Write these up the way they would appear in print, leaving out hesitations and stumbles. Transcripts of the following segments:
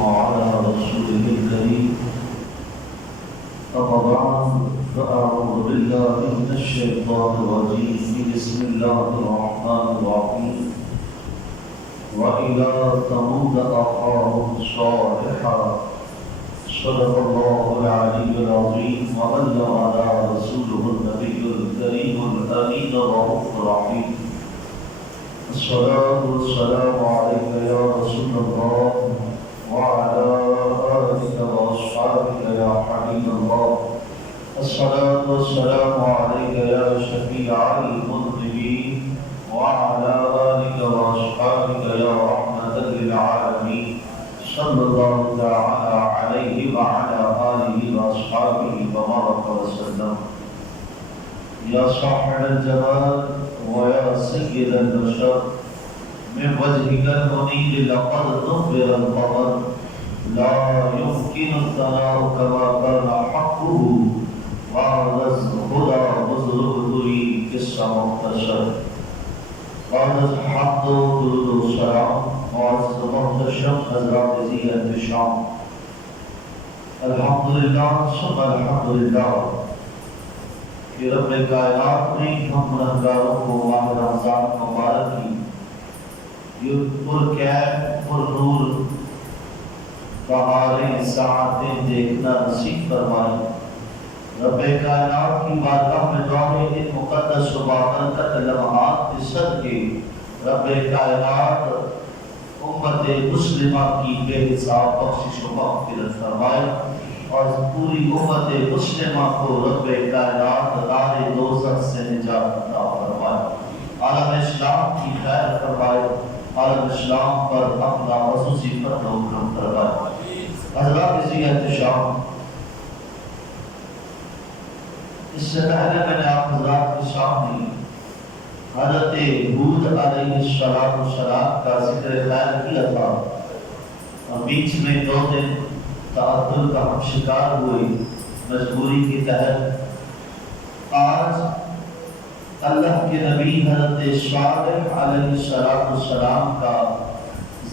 على رسوله الكريم أما بعد فأعوذ بالله من الشيطان الرجيم بسم الله الرحمن الرحيم وإلى ثمود أخاهم صالحا صدق الله العلي العظيم وبلغنا رسوله النبي الكريم الأمين الرؤوف الرحيم الصلاة والسلام عليك يا رسول الله وعلى آلك وأصحابك يا حبيب الله الصلاة والسلام عليك يا شفيع المذنبين وعلى آلك وأصحابك يا رحمة للعالمين صلى الله تعالى عليه وعلى آله وأصحابه وبارك وسلم يا صاحب الجمال ويا سيد البشر من وجهك المنير لقد نبر القمر لا يمكن الثناء كما كان حقه وعلى الهدى بزرگ لي قصة مختصر وعلى الحمد درود السلام معزز محتشم حضرات ذی احتشام الحمدللہ ثم الحمدللہ کہ رب کائنات نے ہم گنہگاروں کو ماہ رمضان مبارک کی یہ پرکیف پرنور بہاریں ساعتیں دیکھنا نصیب فرمائے. رب کائنات کی بارگاہ میں دعا ہے کہ مقدس و بابرکت لمحات کے صدقے رب کائنات امت مسلمہ کی بے حساب بخشش و مغفرت فرمائے اور پوری امت مسلمہ کو رب کائنات دار دوزخ سے نجات عطا فرمائے. عالم اسلام کی خیر فرمائے, عالم اسلام پر اپنا خصوصی فضل و کرم فرمائے. حضرات ذی احتشام, اس سے پہلے میں نے آپ حضرات کے سامنے حضرت ہود علیہ السلام کا ذکر خیر کیا تھا اور بیچ میں 2 دن تعطل کا ہم شکار ہوئے مجبوری کے تحت. آج اللہ کے نبی حضرت صالح علیہ السلام کا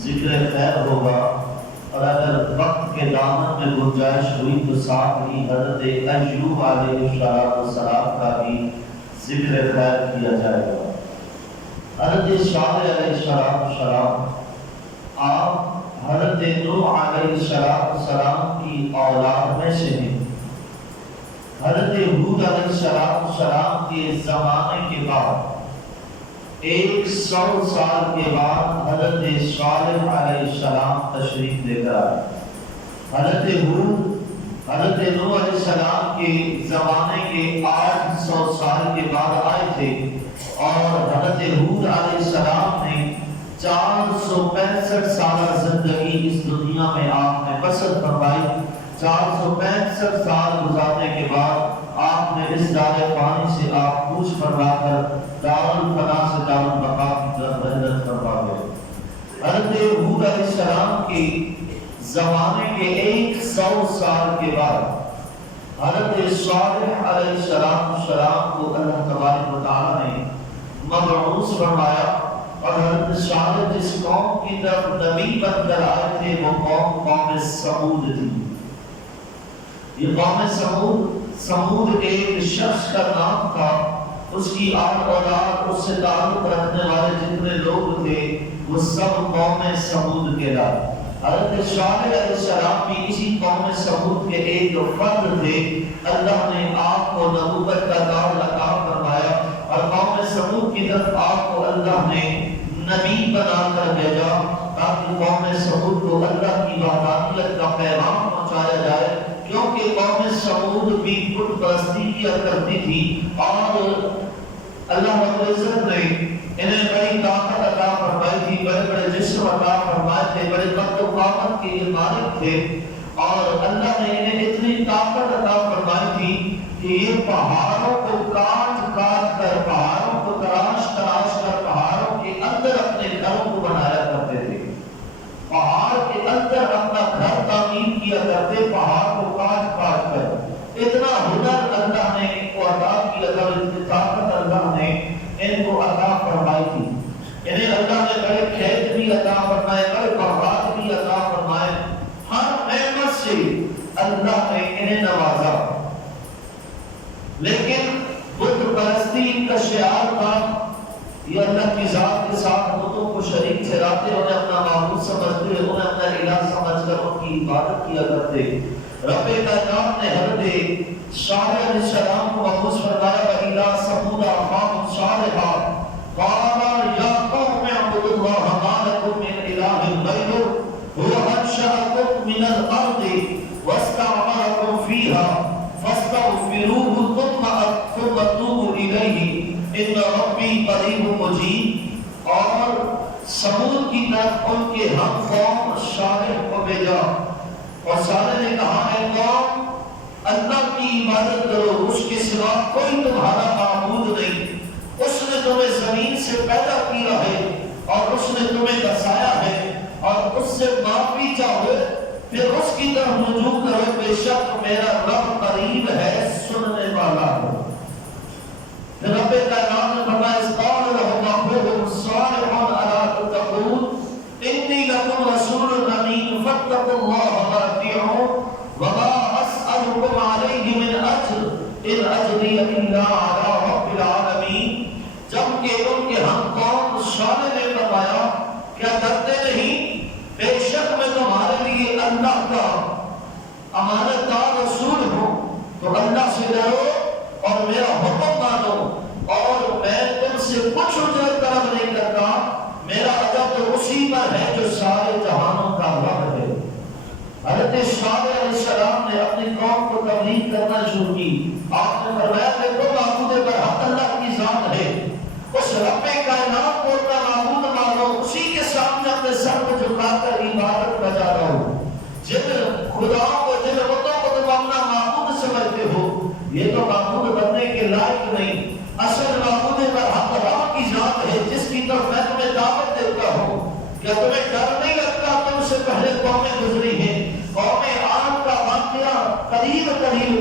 ذکر خیر ہوگا اور اگر وقت کے دامن میں گنجائش ہوئی تو ساتھ ہی حضرت ایوب علیہ السلام کا بھی ذکر خیر کیا جائے گا. حضرت صالح علیہ السلام آپ حضرت نوح علیہ السلام کی اولاد میں سے ہیں. حضرت ہود علیہ السلام کے زمانے کے بعد 100 سال کے بعد حضرت صالح علیہ السلام تشریف لے کر آئے. حضرت ہود حضرت نوح علیہ السلام کے زمانے کے 800 سال کے بعد آئے تھے اور حضرت ہود علیہ السلام نے 465 سالہ زندگی اس دنیا میں آپ نے بسر فرمائی. 465 سال گزارنے کے بعد آپ نے اس دار فانی سے آپ کوچ فرما کر دارالفنا سے دارالبقا کی طرف ہجرت فرما گئے. حضرت ہود علیہ السلام کی زمانے کے 100 سال کے بعد حضرت صالح علیہ السلام کو اللہ تبارک و تعالی نے مبعوث فرمایا اور حضرت صالح جس قوم کی طرف نبی بن کر آئے تھے وہ قوم سمود تھی. یہ قوم سمود ایک شخص کا نام تھا. اس کی آل اولاد اس سے تعلق رکھنے والے جتنے لوگ تھے وہ سب قوم سمود کے لائے. حضرت صالح علیہ السلام بھی اسی قوم سمود کے ایک فرد تھے. اللہ نے آپ کو نبوت کا تاج عطا فرمایا اور قوم سمود کی طرف آپ کو اللہ نے نبی بنا کر بھیجا تاکہ قوم سمود کو اللہ کی وحدانیت کا پیغام پہنچایا جائے, کیونکہ قوم سمود بھی بت پرستی کیا کرتی تھی اور اللہ رب العزت نے انہیں بڑی طاقت عطا فرمائی تھی, بڑے بڑے جسم عطا فرمائے تھے, بڑے قد و قامت کے یہ مالک تھے اور اللہ نے انہیں اتنی طاقت عطا فرمائی تھی کہ یہ پہاڑوں کو کاٹ کر پہاڑوں کو تراش کر پہاڑوں کے اندر اپنے گھروں کو بنایا کرتے تھے. پہاڑ کے اندر اپنا گھر تعمیر کیا کرتے, پہاڑ کو کاٹ کر. اتنا ہنر اللہ نے ان کو عطا کیا تھا, اتنی طاقت اللہ نے ان کو عطا فرمائی تھی. انہیں اللہ نے بڑے کھیت بھی عطا فرمائے, بڑے باغات بھی عطا فرمائے. سے اللہ نے انہیں نوازا، لیکن بت پرستی کا شعار تھا یہ اللہ کی ذات کے ساتھ بتوں کو شریک ٹھہراتے، انہیں اپنا معبود سمجھتے، انہیں اپنا الہ سمجھ کر ان کی عبادت کیا کرتے۔ رب کائنات نے حضرت صالح علیہ السلام کو مبعوث فرمایا، وَإِلَىٰ ثَمُودَ أَخَاهُمْ صَالِحًا قَالَ يَا قَوْمِ اعْبُدُوا اللَّهَ مَا لَكُم مِّنْ إِلَٰهٍ غَيْرُهُ هُوَ أَنشَأَكُم مِّنَ الْأَرْضِ وَاسْتَعْمَرَكُم فِيهَا فَاسْتَغْفِرُوهُ ثُمَّ تُوبُوا إِلَيْهِ إِنَّ رَبِّي قَرِيبٌ مُجِيبٌ۔ اور سمود کی طرف ان کے ہم قوم صالح کو بھیجا، اور صالح نے کہا اے قوم اللہ کی عبادت کرو، اس کے سوا کوئی تمہارا معبود نہیں، اس نے تمہیں زمین سے پیدا کیا ہے اور اس نے تمہیں بسایا ہے، اور اس سے معافی چاہو پھر اس کی طرف رجوع کرو، بے شک میرا رب قریب ہے، سننے والا ہے۔ پھر رب کائنات نے فرمایا اذ قال لهم اخوهم صالح الا تتقون انی لکم رسول امین فاتقوا اللہ واطیعون وما اسألکم علیہ من اجر ان اجری الا علی رب العالمین۔ جبکہ ان کے ہم قوم صالح نے فرمایا کیا ڈرتے نہیں، بے شک میں تمہارے لیے اللہ کا امانت دار رسول ہوں، تو اللہ سے ڈرو اور میرا حکم مانو، اور میں تم سے کچھ اجرت طلب نہیں کرتا، میرا اجر تو اسی پر ہے جو سارے جہانوں کا رب ہے۔ حضرت صالح علیہ السلام نے اپنی قوم کو تبلیغ کرنا شروع کی۔ آپ نے فرمایا کہ تو معبود برحق اللہ کی ذات ہے، اس رب کائنات کو اپنا معبود مانو، اسی کے سامنے اپنے سر کو جھکا کر عبادت بجا رہو۔ جن خداؤں کو، جن بتوں کو تم اپنا معبود سمجھتے ہو، یہ تو معبود بننے کے لائق نہیں، اصل معبود برحق رب کی ذات ہے جس کی طرف میں تمہیں دعوت دیتا ہوں۔ کیا تمہیں ڈر نہیں لگتا؟ تم سے پہلے قومیں گزری ہیں، قوم عاد کا واقعہ قریب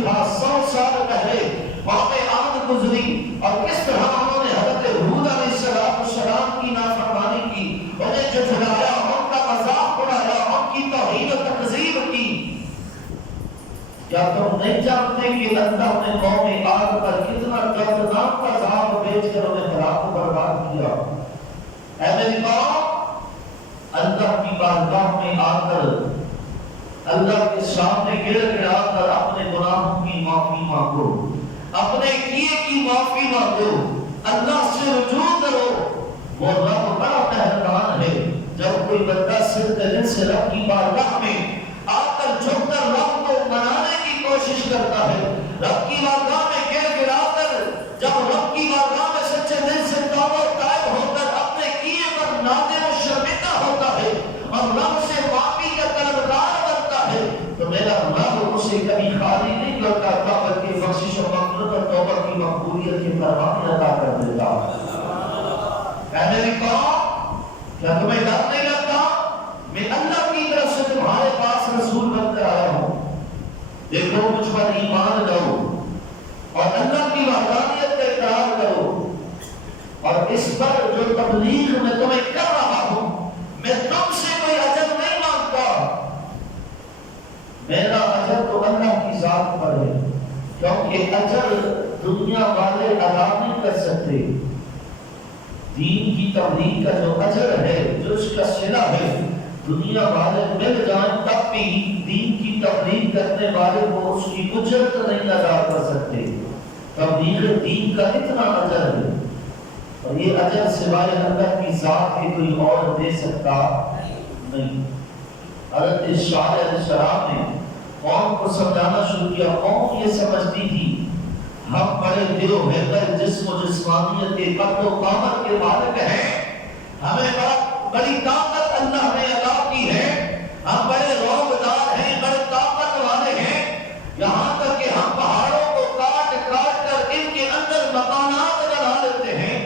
تھا، 100 سال پہلے قوم عاد گزری، اور کس طرح انہوں نے حضرت ہود علیہ السلام کی نافرمانی کی، انہیں جھٹلایا، ان کا مذاق اڑایا، ان کی توہین و تکذیب کی۔ کیا تم نہیں جانتے کہ اللہ نے قوم عاد پر کتنا دردناک عذاب بھیج کر انہیں ہلاک و برباد کیا؟ اے میری قوم، اللہ کی بارگاہ میں آ کر، اللہ کے سامنے گر گڑا کر اپنے گناہوں کی معافی مانگو، اپنے کیے کی معافی مانگو، اللہ سے رجوع کرو۔ وہ رب بڑا مہربان ہے، جب کوئی بندہ صدق دل سے رب کی بارگاہ میں آ کر جھک کر رب کو منانے کی کوشش کرتا ہے، رب کی بارگاہ میں گر گڑا کر، جب رب کی بارگاہ میں سچے دل سے توبہ طائب ہو کر اپنے کیے پر نادم و شرمندہ ہوتا ہے اور رب سے معافی کا طلبگار بنتا ہے، تو میرا رب اسے کبھی خالی نہیں کرتا، بلکہ بخشش و مغفرت اور توبہ کی مقبولیت کے فرمان عطا کر دیتا۔ اے میری قوم، کیا تمہیں ڈر نہیں لگتا؟ میں اللہ کی طرف سے تمہارے پاس رسول بن کر آیا ہوں، دیکھو مجھ پر ایمان لاؤ اور اللہ کی وحدانیت کا اقرار کرو، اور اس پر جو تبلیغ میں تمہیں کر رہا ہوں، میں تم سے کوئی اجر نہیں مانگتا، میرا اجر تو اللہ کی ذات پر ہے، کیونکہ اجر دنیا والے ادا نہیں کر سکتے۔ دین کی تبلیغ کا جو اجر ہے، جو اس کا صلہ ہے، دنیا والے مل جائیں تب بھی دین کی تبلیغ کرنے والے کو اس کی اجرت نہیں ادا کر سکتے۔ تبلیغ دین کا اتنا اجر ہے، اور یہ اجر سوائے اللہ کی ذات کے کوئی اور دے سکتا نہیں۔ حضرت صالح علیہ السلام نے قوم کو سمجھانا شروع کیا۔ قوم یہ سمجھتی تھی ہم بڑے دل و بہتر جسم و جسمانیت کے قد و قامت کے مالک ہیں، ہمیں بڑی طاقت اللہ نے عطا کی ہے، ہم بڑے روبدار ہیں، بڑے طاقت والے ہیں، یہاں تک کہ ہم پہاڑوں کو کاٹ کاٹ کر ان کے اندر مکانات بنا لیتے ہیں،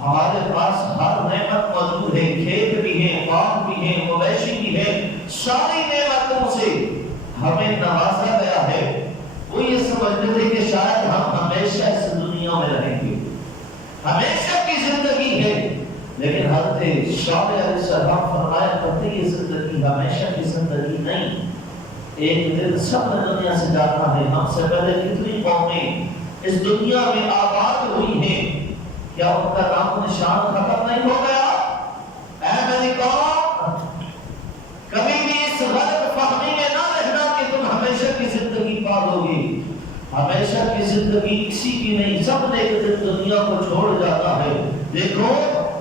ہمارے پاس ہر نعمت موجود ہے، کھیت بھی ہیں، باغ بھی ہیں، مویشی بھی ہیں، ساری نعمتوں سے ہمیں نوازا گیا ہے۔ وہ یہ سمجھتے تھے کہ شاید ہم ہمیشہ اس دنیا میں رہیں گے، ہمیشہ کی زندگی ہے، لیکن حضرت صالح علیہ السلام فرمایا کرتے یہ زندگی ہمیشہ کی زندگی نہیں، ایک دن سب نے دنیا سے جانا ہے. ہم سے پہلے کتنی قومیں اس دنیا میں آباد ہوئی ہیں، کیا ان کا نام و نشان ختم نہیں ہو گیا؟ اے میری قوم، کبھی بھی اس غلط فہمی میں نہ رہنا کہ تم ہمیشہ کی زندگی پالو گے. ہمیشہ کی زندگی کسی کی نہیں، سب نے ایک دن دنیا کو چھوڑ جانا ہے. دیکھو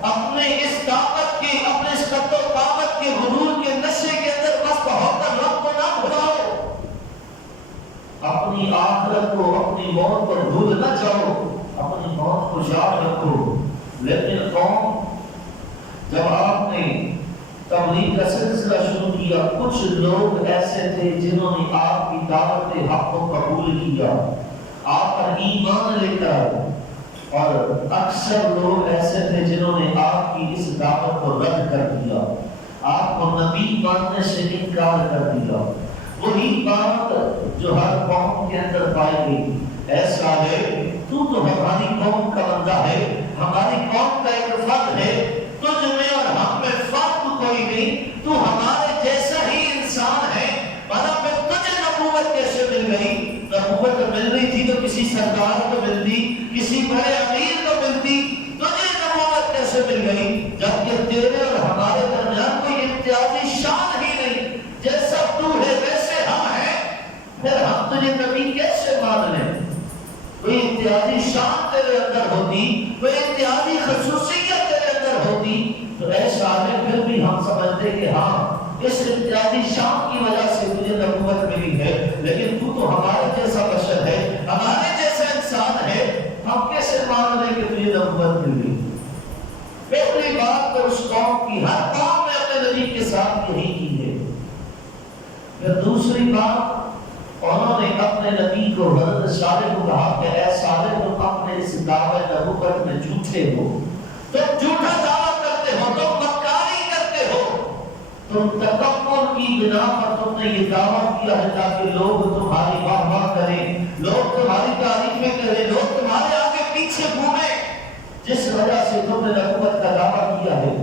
اپنے اس طاقت کے، اپنے اس قدر و قامت کے غرور کے نشے کے اندر مست ہو کر رب کو نہ بھلاؤ. اپنی آخرت کو، اپنی موت کو بھول نہ جاؤ، اپنی موت کو یاد رکھو. لیکن قوم، جب آپ نے تبلیغ کا سلسلہ شروع کیا، کچھ لوگ ایسے تھے جنہوں نے آپ کی دعوت حق کو قبول کیا، آپ پر ایمان لے کر، اور اکثر لوگ ایسے تھے جنہوں نے آپ کی اس دعوت کو رد کر دیا، آپ کو نبی ماننے سے انکار کر دیا. وہی بات جو ہر قوم کے اندر پائی گئی. ایسا ہے تو ہماری قوم کا بندہ ہے، ہماری قوم کا ایک فرد ہے، تجھ میں اور ہم میں فرق کوئی نہیں، تو ہمارے جیسا ہی انسان ہے. بنا پھر تجھے نبوت کیسے مل گئی؟ نبوت مل رہی تھی تو کسی سردار کو ملتی، کسی بڑے امیر کو ملتی، تجھے نبوت کیسے مل گئی؟ جبکہ تیرے اور ہمارے درمیان کوئی امتیازی شان ہی نہیں. جیسا تو ہے ویسے ہم ہیں، پھر ہم تجھے نبی کیسے مان لیں؟ کوئی امتیازی شان تیرے اندر ہوتی، کوئی امتیازی خصوصیت تیرے اندر ہوتی تو ایسا ہے پھر بھی ہم سمجھتے کہ ہاں اس امتیازی شان کی وجہ سے تجھے نبوت ملی ہے. لیکن تو ہمارے جیسا بشر ہے، ہمارے جیسا انسان ہے، ہم کیسے مان لیں کہ تجھے نبوت مل گئی؟ پہلی بات تو اس قوم کی، ہر قوم نے اپنے نبی کے ساتھ یہی کی ہے. پھر دوسری بات، انہوں نے اپنے نبی کو، حضرت صالح کو کہا کہ اے صالح تم اپنے اس دعوی نبوت میں جھوٹے ہو، تم جھوٹا دعویٰ کرتے ہو، تم مکاری کرتے ہو، تم تکبر کی بنا پر تم نے یہ دعویٰ کیا ہے تاکہ لوگ تمہاری واہ واہ کریں، لوگ تمہاری تعریفیں کریں، لوگ تمہارے آگے پیچھے گھومیں، جس وجہ سے تم نے نبوت کا دعویٰ کیا ہے،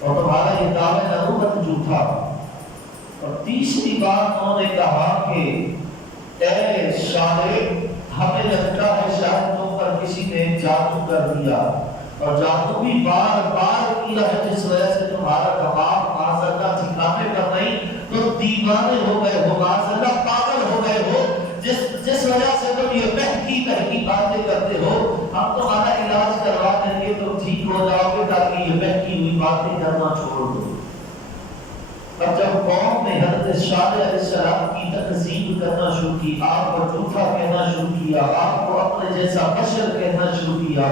اور تمہارا یہ دعوی نبوت جھوٹا. اور تیسری بات انہوں نے کہا کہ اے صالح ہمیں لگتا ہے شاید تم پر کسی نے جادو کر دیا، اور جادو بھی بار بار کیا ہے، جس وجہ سے تمہارا دماغ معذاللہ ٹھکانے پر نہیں، تم دیوانے ہو گئے ہو، معذاللہ پاگل ہو گئے ہو، جس وجہ سے تم یہ بہکی باتیں کرتے ہو. ہم تمہارا علاج کروا دیں گے، تم ٹھیک ہو جاؤ گے تاکہ یہ بہکی ہوئی باتیں کرنا چھوڑ دو. اب جب قوم نے حضرت صالح علیہ السلام کی تکذیب کرنا شروع کی، آپ کو جھوٹا کہنا شروع کیا، آپ کو اپنے جیسا بشر کہنا شروع کیا،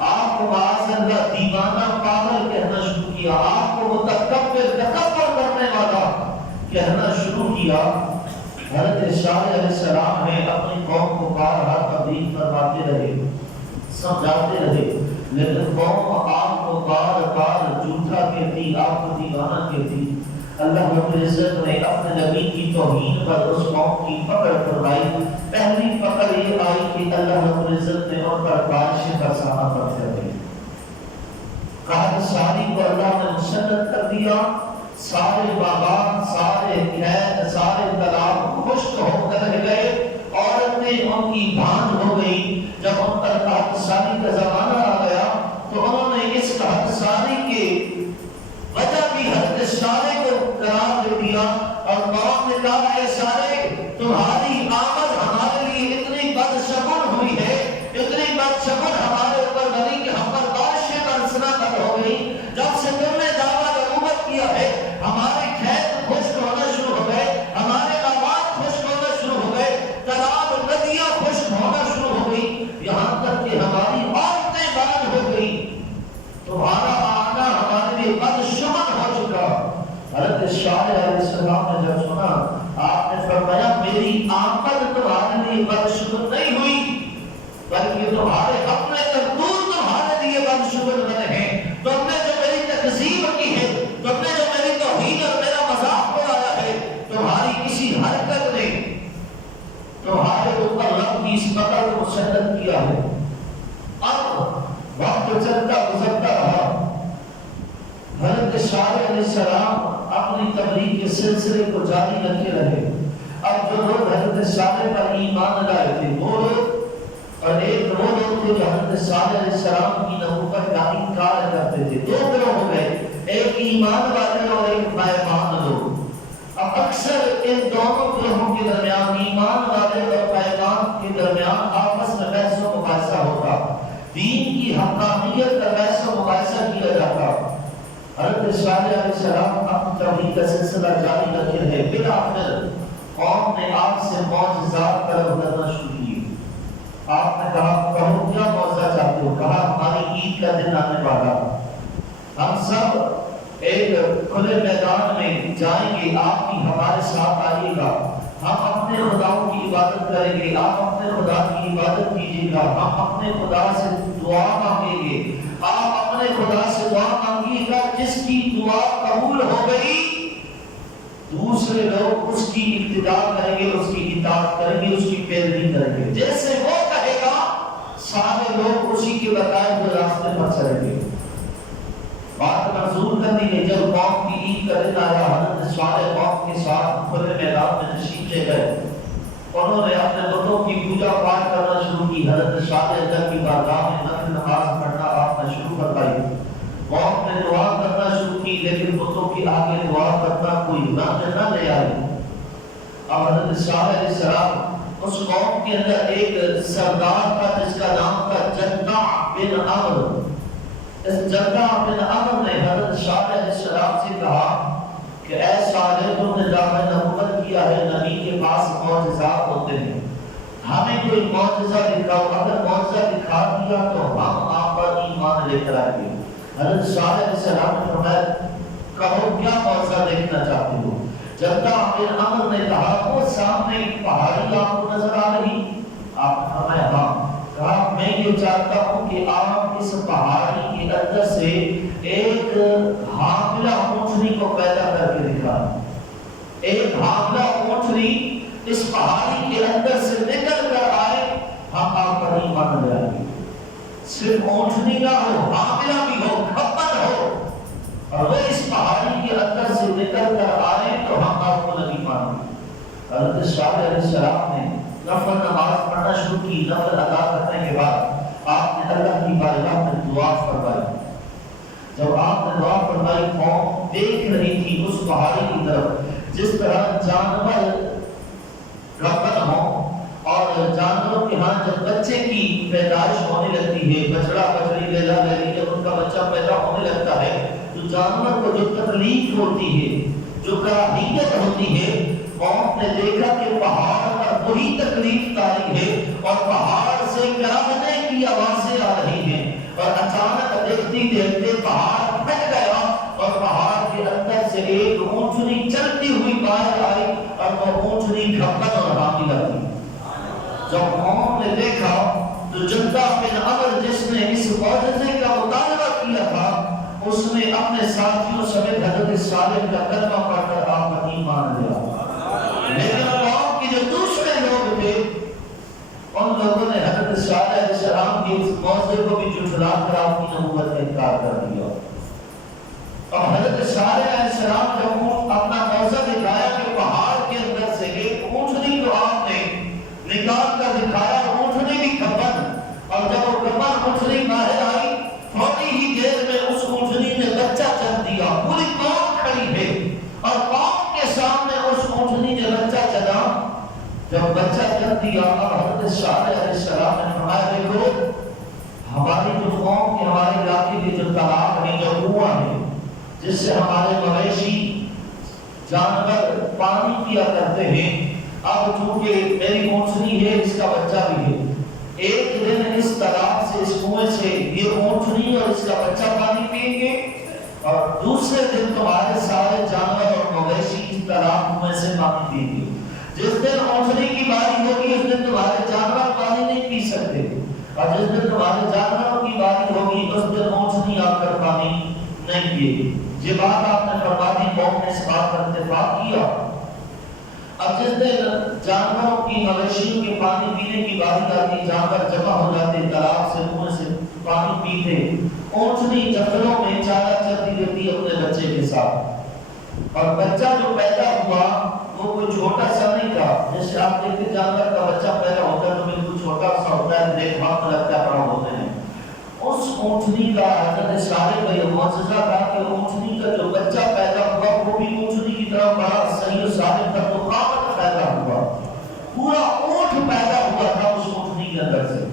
آپ کو معاذ اللہ دیوانہ پاگل کہنا شروع کیا، آپ کو متکبر تکبر کرنے والا کہنا شروع کیا، حضرت صالح علیہ السلام نے اپنی قوم کو بارہا تبلیغ فرماتے رہے، سمجھاتے رہے، لیکن قوم آپ کو بار بار جھوٹا کہتی، آپ کو دیوانہ کہتی. اللہ رب العزت نے اپنے نبی کی توہین پر اس قوم کی پکڑ فرمائی. پہلی پکڑ یہ آئی کہ اللہ رب العزت نے ان پر بارش برسانا پڑتے رہے. قحط ساری کو اللہ نے مسلط کر دیا، سارے باغات، سارے کھیت، سارے تالاب خشک ہو کر رہ گئے، عورتیں ان کی بھانج ہو گئی. جب ان پر قحط ساری کا زمانہ آ گیا تو انہوں نے اس قحط ساری کے وجہ بھی حضرت صالح کو قرار دے دیا، اور قوم نے کہا اے صالح تمہاری آمد ہمارے لیے اتنی بدشگون ہوئی ہے، اتنی بدشگون ہمارے اوپر بنی کہ ہم پر بارشیں برسنا بند ہو گئی. جب سے تم نے دعویٰ نبوت کیا ہے، ہمارے کھیت خشک ہونا شروع ہو گئے، ہمارے آباد خشک ہونا شروع ہو گئے، تالاب ندیاں خشک ہونا شروع ہو گئی، یہاں تک کہ ہماری عورتیں بانجھ ہو گئی. تمہارا آنا ہمارے لیے بدشگون ہو چکا. حضرت صالح علیہ السلام نے جب سنا، آپ نے فرمایا میری آمد تمہارے لیے بدشگون نہیں ہوئی، بلکہ تمہارے اپنے کرتوت تمہارے لیے بدشگون بنے ہیں. تم نے جو میری تکذیب کی ہے، تم نے جو میری توہین اور میرا مذاق اڑایا ہے، تمہاری کسی حرکت نے تمہارے اوپر رب کی اس پکڑ کو مسلط کیا ہے. اب وقت چلتا گزرتا رہا، حضرت صالح علیہ السلام اپنی تبلیغ کے سلسلے کو جاری رکھے رہے. اب جو لوگ حضرت صالح پر ایمان لائے تھے وہ لوگ، اور ایک وہ لوگ تھے جو حضرت صالح علیہ السلام کی نبوت کا انکار کرتے تھے. دو گروہ ہو گئے، ایک ایمان والے اور ایک پائمان لوگ. اب اکثر ان دونوں گروہوں کے درمیان، ایمان والے اور پائمان کے درمیان آپس میں بحث و مباحثہ ہوتا، دین کی حقانیت کا بحث و مباحثہ کیا جاتا. حضرت صالح علیہ السلام اپنی توحید کا سلسلہ جاری رکھے ہیں. بالآخر قوم نے آپ سے معجزات طلب کرنا شروع کیے. آپ نے کہا کہو کیا معجزہ چاہتے ہو؟ کہا ہماری عید کا دن آنے والا، ہم سب ایک کھلے میدان میں جائیں گے، آپ بھی ہمارے ساتھ آئیے گا، ہم اپنے خداؤں کی عبادت کریں گے، آپ اپنے خدا کی عبادت کیجیے گا، ہم اپنے خدا سے دعا مانگیں گے، آپ اپنے خدا سے دعا مانگیے گا. جس کی دعا قبول ہو گئی دوسرے لوگ اس کی ابتدا کریں گے، اس کی اطاعت کریں گے، اس کی پیروی کریں گے. جیسے وہ کہے گا سارے لوگ اسی کے بتائے ہوئے راستے پر چلیں گے. بات منظور کر دی. جب قوم کی عید کا دن آیا، حضرت صالح قوم کے ساتھ کھلے میدان میں تشریف لے گئے. انہوں نے اپنے بتوں کی پوجا پاٹ کرنا شروع کی. حضرت صالح اللہ کی بارگاہ میں نفل نماز پڑھنا آپ نے شروع کروائی. قوم نے دعا کرنا شروع کی، لیکن بتوں کے آگے دعا کرنا کوئی رنگ نہ لے آئی. اب حضرت صالح علیہ السلام اس قوم کے اندر ایک سردار تھا جس کا نام تھا جدع بن عمرو. اس جدع بن عمرو نے حضرت صالح علیہ السلام سے کہا کہ اے صالح، تم نے دعویٰ نبوت کیا ہے، نبی کے پاس معجزات ہوتے ہیں، ہمیں کوئی معجزہ دکھاؤ. اگر معجزہ دکھا دیا تو ہم آپ پر ایمان لے کر آئیں گے. حضرت صالح علیہ السلام نے فرمایا کہو کیا معجزہ دیکھنا چاہتے ہو؟ جدع بن عمرو نے کہا وہ سامنے ایک پہاڑی آپ کو نظر آ رہی؟ آپ نے فرمایا ہاں. کہا میں یہ چاہتا ہوں کہ آپ اس پہاڑی کے اندر سے ایک حاملہ اونٹنی کو پیدا کر کے دکھائیں. ایک حاملہ اونٹنی اس پہاڑی کے اندر سے نکل کر آئے، ہم آپ پر ایمان لے آئیں گے. صرف اونٹنی نہ ہو، حاملہ بھی ہو، کھپن ہو، اور وہ اس پہاڑی کے اندر سے نکل کر آئے تو ہم آپ کو نبی مانیں گے. حضرت صالح علیہ السلام نے نفل نماز پڑھنا شروع کی. نفل ادا کرنے کے بعد آپ نے اللہ کی بارگاہ میں دعا فرمائی. جب آپ نے دعا فرمائی، قوم دیکھ رہی تھی اس پہاڑی کی طرف. جس طرح جانور ربن ہوں اور جانوروں کے ہاں جب بچے کی پیدائش ہونے لگتی ہے، بچڑا بچڑی لیلا لیلی، جب ان کا بچہ پیدا ہونے لگتا ہے تو جانور کو جو تکلیف ہوتی ہے، جو کراہیت ہوتی ہے، قوم نے دیکھا کہ پہاڑ پر وہی تکلیف طاری ہے اور پہاڑ سے کراہنے کی آوازیں آ رہی ہیں. اور اچانک دیکھتی دیکھتے پہاڑ پھٹ گیا اور پہاڑ کے اندر سے ایک اونٹنی چلتی ہوئی باہر آئی اور وہ اونٹنی گھپن اور حاملہ تھی. جب قوم نے دیکھا تو جدع بن عمرو جس نے اس معجزے کا مطالبہ کیا تھا، اس نے اپنے ساتھیوں سمیت حضرت صالح کا کلمہ پڑھ کر آپ پر ایمان لیا. لیکن قوم کے جو دوسرے لوگ تھے ان لوگوں نے حضرت صالح علیہ السلام کے اس معجزے کو بھی جھٹلا کر آپ کی نبوت کا انکار کر دیا. اور حضرت صالح علیہ السلام جب اپنا معجزہ دکھایا کہ پہاڑ کے اندر سے ایک اونٹنی کو آپ نے نکال کر دکھایا، اونٹنی بھی کھپن، اور جب وہ کھپن اونٹنی باہر آئی تھوڑی ہی دیر میں اس اونٹنی نے بچہ چل دیا. پوری قوم کھڑی ہے اور قوم کے سامنے اس اونٹنی نے بچہ چلا. جب بچہ چل دیا اب حضرت صالح علیہ السلام نے فرمایا دیکھو ہماری جو قوم کے ہمارے علاقے کے جو تالاب ہیں، جو کنواں ہیں جس سے ہمارے مویشی جانور پانی پیا کرتے ہیں، اب چونکہ میری اونٹنی ہے، اس کا بچہ بھی ہے، ایک دن اس تالاب سے، اس کنویں سے یہ اونٹنی اور اس کا بچہ پانی پئیں گے اور دوسرے دن تمہارے سارے جانور اور مویشی اس تالاب کنویں سے پانی پئیں گے. جس دن اونٹنی کی باری ہوگی اس دن تمہارے جانور پانی نہیں پی سکتے، اور جس دن تمہارے جانوروں کی باری ہوگی اس دن اونٹنی آ کر پانی نہیں پیے گی. یہ بات آپ نے فرما دی. قوم نے اس بات پر اتفاق کیا. اب جس دن جانوروں کی مویشیوں کے پانی پینے کی باری آتی، جانور جمع ہو جاتے، تالاب سے کنویں سے پانی پیتے، اونٹنی جنگلوں میں چارہ چرتی رہتی اپنے بچے کے ساتھ. اور بچہ جو پیدا ہوا وہ کوئی چھوٹا سا نہیں تھا، اونٹنی کا حضرت صالح کا یہ معجزہ تھا کہ اونٹنی کا جو بچہ پیدا ہوا وہ بھی اونٹنی کی طرح بڑا صحیح و ثابت تھا، تو قامت پیدا ہوا، پورا اونٹ پیدا ہوا تھا اس اونٹنی کے اندر سے۔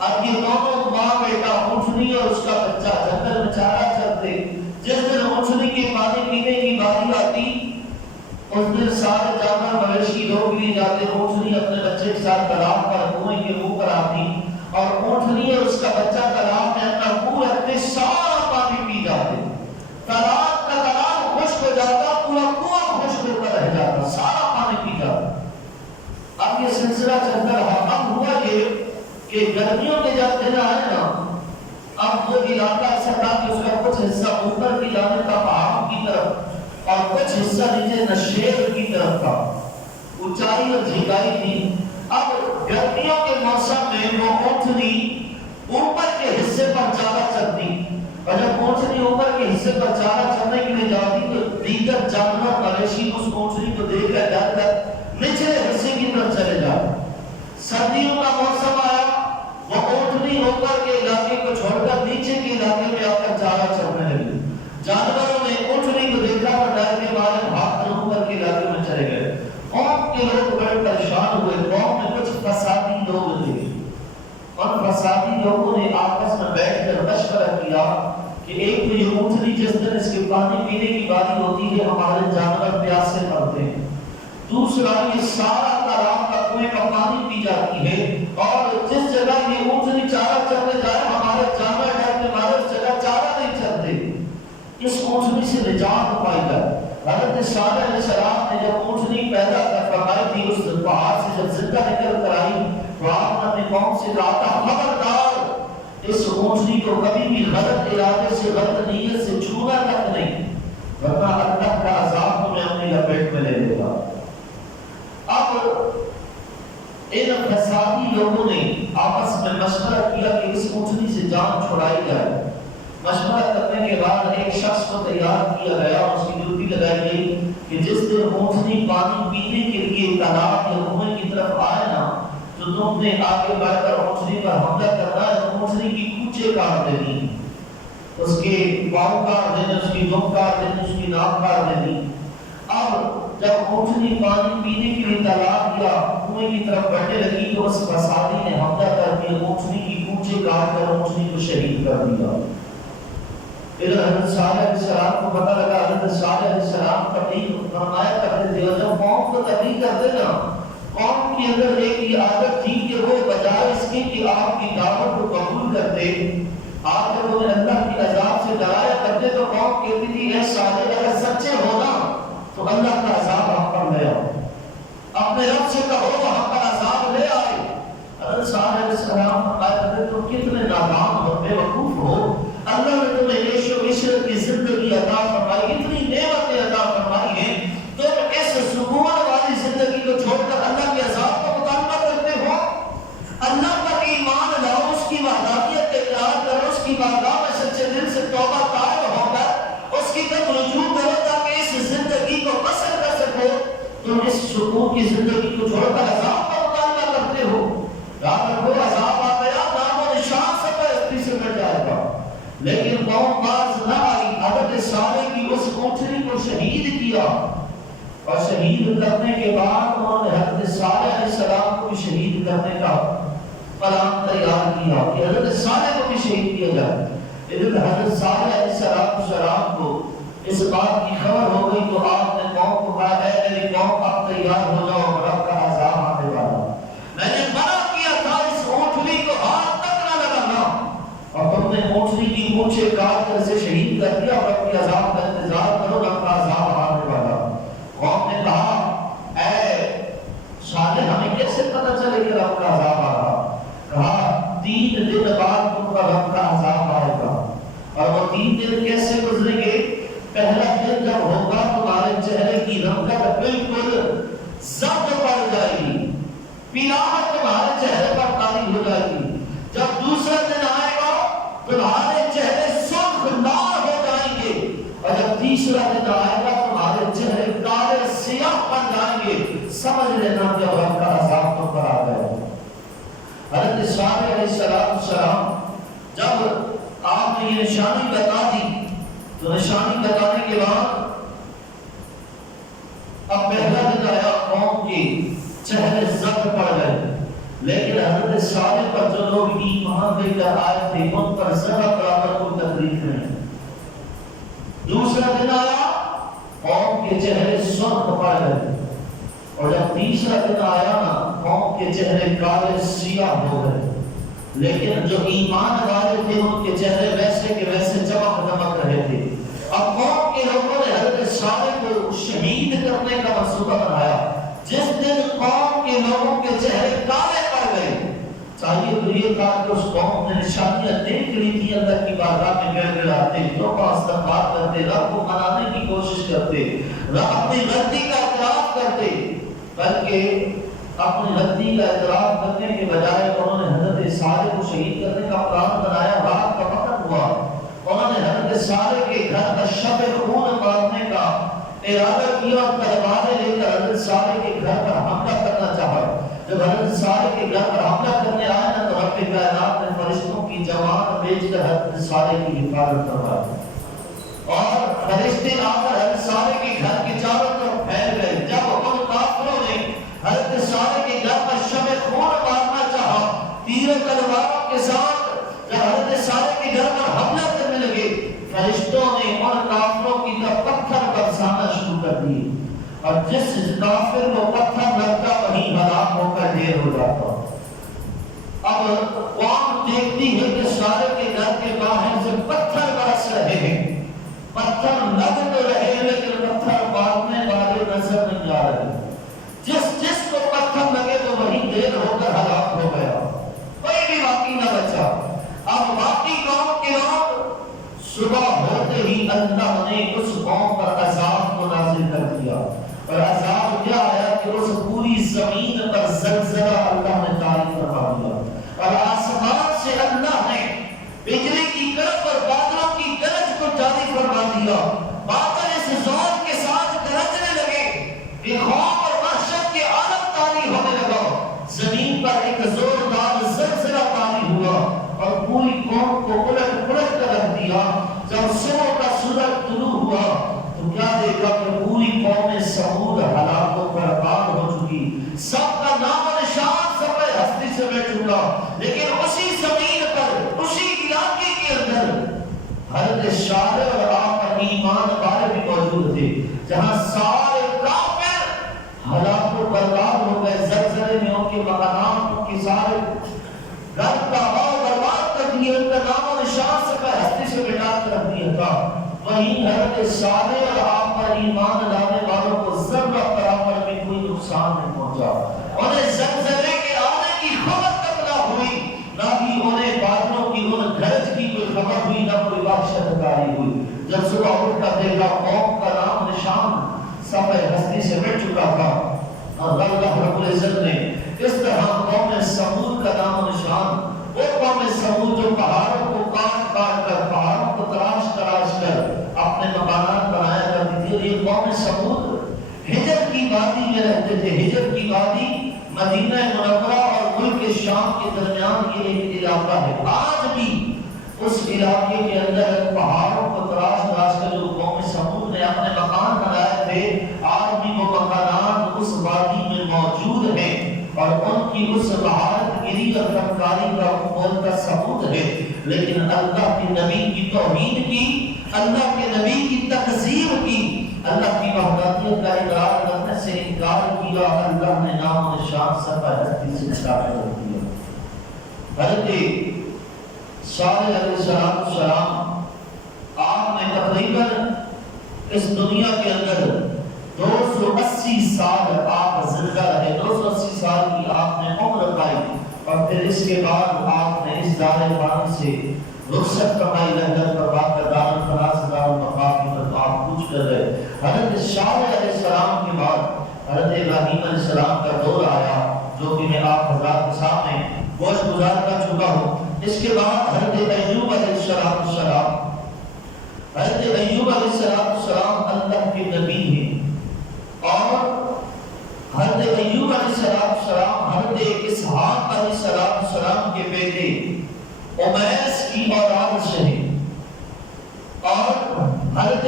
اب یہ دونوں ماں بیٹا اونٹنی اور اس کا بچہ جنگل میں چارہ چرتے، جس دن اونٹنی کے پانی پینے کی باری آتی اس دن سارے جانور مویشی لوگ بھی جاتے، اونٹنی اپنے بچے کے ساتھ تالاب پر کنویں کے منہ پر آتی اور اونٹنی اور اس کا بچہ تالاب میں اپنا منہ رکھتے سارا پانی پی جاتے، تالاب کا تالاب خشک ہو جاتا، پورا کنواں خشک ہو کر رہ جاتا، سارا پانی پی جاتا۔ اب یہ سلسلہ چلتا رہا۔ اب ہوا یہ کہ گرمیوں کے جب دن آئے نا، اب وہ علاقہ ایسا تھا کہ اس کا کچھ حصہ اوپر کی جانب تھا پہاڑوں کی طرف اور کچھ حصہ نیچے نشیب کی طرف تھا، اونچائی اور جھگائی تھی۔ اب گرمیوں کے موسم میں وہ اونٹنی اوپر کے حصے پر چارہ چرتی، اور جب اونٹنی اوپر کے حصے پر چارہ چرنے کے لیے جاتی تو دیگر جانور مویشی اس اونٹنی کو دیکھ کر ڈر کر نچلے حصے کی طرف چلے جاتے۔ سردیوں کا موسم آیا، وہ اونٹنی اوپر کے علاقے کو چھوڑ کر نیچے کے علاقے میں آ کر چارہ چرنے لگی۔ جانوروں نے اونٹنی کو دیکھا اور ڈر کے مارے بھاگ کر اوپر کے علاقے میں چلے گئے۔ قوم کے لوگ بڑے پریشان ہوئے۔ قوم میں کچھ فسادی لوگ تھے، اور فسادی لوگوں نے آپس میں بیٹھ کر مشورہ کیا کہ ایک تو یہ اونٹنی جس دن اس کے پانی پینے کی باری ہوتی ہے ہمارے جانور پیاسے مرتے ہیں، دوسرا یہ سارا تالاب کا کنویں کا پانی پی جاتی ہے، اور جس جگہ یہ اونٹنی چارہ چرنے جائے ہمارے جانور ڈر کے مارے اس جگہ چارہ نہیں چرتے، اس اونٹنی سے نجات پائی جائے۔ حضرت صالح علیہ السلام نے جب اونٹنی پیدا فرمائی تھی اس پہاڑ سے جب زندہ نکل کر آئی تو آپ نے اپنی قوم سے کہا تھا خبردار اس اونٹنی کو کبھی بھی غلط ارادے سے غلط نیت سے چھونا تک نہیں، ورنہ اللہ کا عذاب تمہیں اپنی لپیٹ میں لے لے گا۔ اب ان فسادی لوگوں نے آپس میں مشورہ کیا کہ اس اونٹنی سے جان چھڑائی جائے۔ مشورہ کرنے کے بعد ایک شخص کو تیار کیا گیا اور اس کی ڈیوٹی لگائی گئی کہ جس دن اونٹنی پانی پینے کے لیے تالاب یا کنویں کی طرف آئے نا تو تم نے آگے بڑھ کر اونٹنی پر حملہ کرنا ہے، اونٹنی کی پونچھیں کاٹ دینی، اس کے پاؤں کاٹ دینے، اس کی دم کاٹ دینی، اس کی ناک کاٹ دینی۔ اب جب اونٹنی پانی پینے کے لیے تالاب یا کنویں کی طرف بڑھنے لگی تو اس فسادی نے حملہ کر کے اونٹنی کی پونچھیں کاٹ کر اونٹنی کو شہید کر دیا۔ ادھر حضرت صالح علیہ السلام کو پتہ لگا، حضرت صالح علیہ السلام تبلیغ فرمایا کرتے تھے، اور جب قوم کو تبلیغ کرتے نا، قوم کے اندر ایک یہ عادت تھی کہ وہ بجائے اس کی کہ آپ کی دعوت کو قبول کرتے، آپ جب انہیں اللہ کی عذاب سے ڈرایا کرتے تو قوم کہتی تھی اے صالح اگر سچے ہونا تو اللہ کا عذاب ہم پر لے آؤ، اپنے رب سے کہو وہ ہم پر عذاب لے آئے۔ حضرت صالح علیہ السلام فرمایا کرتے تم کتنے نادان اور بے وقوف ہو، اللہ نے تمہیں عیش و عشرت کی زندگی عطا فرمائی، اتنی نعمتیں عطا فرمائی ہیں، تم اس سکون والی زندگی کو چھوڑ کر اللہ کے عذاب کا مطالبہ کرتے ہو۔ اللہ پر ایمان لاؤ، اس کی وحدانیت کا اقرار کرو، اس کی بارگاہ میں سچے دل سے توبہ طائب ہو کر اس کی طرف رجوع کرو تاکہ اس زندگی کو بسر کر سکو۔ تم اس سکون کی زندگی کو چھوڑ کر عذاب کا مطالبہ کرتے ہو، یاد رکھو عذاب آ گیا نام و نشان سے پرستی سے مٹ جائے گا۔ لیکن قوم باز نہ آئی، حضرت صالح کی اس اونٹنی کو شہید کیا، اور شہید کرنے کے بعد انہوں نے حضرت صالح علیہ السلام کو بھی شہید کرنے کا پلان تیار کیا کہ حضرت صالح کو بھی شہید کیا جائے۔ حضرت صالح علیہ السلام کو اس بات کی خبر ہو گئی تو آپ نے قوم کو کہا اے میری قوم اب تیار ہو جاؤ، رب کا عذاب آنے والا، میں نے منع کیا تھا اس اونٹنی کو ہاتھ تک نہ لگانا، اور تم نے اونٹنی کی مونچھیں کاٹ کر اسے شہید کر دیا، اور رب کے عذاب کا انتظار کرو، رب کا عذاب آنے والا۔ قوم نے کہا اے صالح ہمیں کیسے پتہ چلے کہ رب کا عذاب آ رہا؟ کہا 3 دن بعد تم کا رب کا عذاب آئے گا، اور وہ 3 دن کیسے گزریں گے؟ پہلا دن جب ہوگا تمہارے چہرے کی رنگت بالکل زرد پڑ جائے گی، پیراہٹ تمہارے چہرے پر طاری ہو جائے گی۔ جب دوسرا دن آئے گا تمہارے چہرے سرخ لال ہو جائیں گے، اور جب تیسرا دن آئے گا تمہارے چہرے کالے سیاہ بن جائیں گے، سمجھ لینا کہ رب کا عذاب تم پر آ جائے گا۔ حضرت صالح علیہ السلام جب نشانی بتا دی، تو نشانی بتانے کے بعد اب پہلا دن آیا، قوم کے چہرے زرد پڑ گئے، لیکن حضرت صالح پر جو لوگ ایمان لے کر آئے تھے ان پر ذرا برابر کوئی تکلیف نہیں۔ دوسرا دن آیا، قوم کے چہرے سرخ پڑ گئے، اور جب تیسرا دن آیا نا، قوم کے چہرے کالے سیاہ ہو گئے، لیکن جو ایمان والے تھے ان کے چہرے ویسے کے ویسے چمک دمک رہے تھے۔ اب قوم کے لوگوں نے حضرت صالح کو شہید کرنے کا منصوبہ بنایا۔ جس دن قوم کے لوگوں کے چہرے کالے پڑ گئے، چاہیے تو یہ تھا کہ اس قوم نے نشانیاں دیکھ لی تھی، اللہ کی بارگاہ میں گڑ گڑاتے، توبہ استغفار کرتے، رب کو منانے کی کوشش کرتے، اپنی غلطی کا اعتراف کرتے، بلکہ اپنی غلطی کا اعتراف کرنے کے بجائے انہوں نے حضرت صالح کو شہید کرنے کا پلان بنایا۔ رات کا وقت ہوا، انہوں نے حضرت صالح کے گھر کا شب خون مارنے کا ارادہ کیا اور تلواریں لے کر حضرت صالح کے گھر پر حملہ کرنا چاہا۔ جب حضرت صالح کے گھر پر حملہ کرنے آئے نا، تو رب کائنات نے فرشتوں کی جماعت بھیج کر حضرت صالح کی حفاظت کروائی، اور فرشتے آ کر حضرت صالح کے گھر کے چاروں طرف پھیل گئے۔ جب ان کافروں نے حضرت صالح کے گھر پر شب خون مارنا چاہا، تیر تلواروں کے ساتھ جب حضرت صالح کے گھر پر حملہ کرنے لگے، فرشتوں نے ان کافروں کی طرف پتھر برسانا شروع کر دیے، اور جس کافر کو پتھر لگتا وہیں ہلاک ہو کر ڈھیر ہو جاتا۔ اب قوم دیکھتی ہے کہ صالح کے گھر کے باہر سے پتھر برس رہے ہیں، پتھر لگ تو رہے ہیں لیکن پتھر مارنے والے نظر نہیں آ رہے۔ جس کو پتھر لگے تو وہیں ڈھیر ہو کر ہلاک ہو گیا، کوئی بھی باقی نہ بچا۔ اب باقی قوم کے لوگ، صبح ہوتے ہی اللہ نے اس قوم پر عذاب کو نازل کر دیا، اور عذاب کیا آیا کہ اس پوری زمین پر زلزلہ اللہ نے طاری فرما دیا، اور آسمان سے اللہ نے بجلی کی کڑک اور بادلوں کی گرج کو جاری فرما دیا۔ بادل اس زور کے ساتھ گرجنے لگے کہ خوف اور وحشت کے عالم طاری ہونے لگا، زمین پر ایک زوردار زلزلہ طاری ہوا اور پوری قوم کو الٹ پلٹ کر رکھ دیا۔ جب صبح کا سورج طلوع ہوا تو کیا دیکھا کہ پوری قوم سمود ہلاک و برباد ہو چکی، سب کا نام و نشان سفید ہستی سے مٹ چکا، لیکن اسی زمین پر، اسی علاقے کے اندر حضرت صالح اور آپ پر ایمان والے بھی موجود تھے، جہاں سارے کافر ہلاک و برباد ہو گئے، زلزلے میں ان کے مکانات، ان کے سارے گھر کا برباد کر دیا، ان کا نام و نشان سے ہستی سے مٹا کر رکھ دیا تھا۔ وہیں حضرت صالح اور آپ پر ایمان لانے والوں کو ذرہ برابر بھی کوئی نقصان نہیں پہنچا، انہیں زلزلے کے آنے کی خبر تک نہ ہوئی، نہ ہی انہیں بادلوں کی ان گرج کی کوئی خبر ہوئی، نہ کوئی وحشت طاری ہوئی۔ جب صبح اٹھ کر دیکھا قوم کا نام نشان سفید ہستی سے مٹ چکا تھا، اور اللہ رب العزت نے اس طرح قوم سمود کا نام و نشان، وہ قوم سمود جو پہاڑوں کو کاٹ کاٹ کر، پہاڑوں کو تراش تراش کر اپنے مکانات بنایا کرتی تھی، اور یہ قوم سمود ہجر کی وادی میں رہتے تھے۔ ہجر کی وادی مدینہ منورہ اور ملک شام کے درمیان یہ ایک علاقہ ہے۔ آج بھی اس علاقے کے اندر پہاڑوں کو تراش تراش کر جو قوم سمود نے اپنے مکان بنائے تھے، آج بھی وہ مکانات اس وادی میں موجود ہیں، اور ان کی اس مہارت گیری اور فنکاری کا مول کا ثبوت ہے۔ لیکن اللہ کے نبی کی توہین کی، اللہ کے نبی کی تکذیب کی، اللہ کی وحدانیت کا اقرار کرنے سے انکار کیا، اللہ نے نام و نشان سفید ہستی سے مٹا کر رکھ دیا۔ حضرت صالح علیہ السلام آپ نے تقریباً اس دنیا کے اندر 280 سال آپ زندہ رہے، 280 سال کی آپ نے عمر پائی، اور پھر اس کے بعد آپ نے اس دار فانی سے رخصت فرمائی، لنگر فرما کر دار الفنا سے دار البقاء کی طرف آپ کوچ کر گئے۔ حضرت صالح علیہ السلام کے بعد حضرت ابراہیم علیہ السلام کا دور آیا، جو کہ میں آپ حضرات کے سامنے گوشت گزار کر چکا ہوں۔ اس کے بعد حضرت ایوب علیہ السلام، حضرت ایوب علیہ السلام اللہ کے نبی ہیں، اور حضرت ایوب علیہ السلام حضرت اسحاق علیہ السلام کے بیٹے امیس کی اولاد سے ہیں۔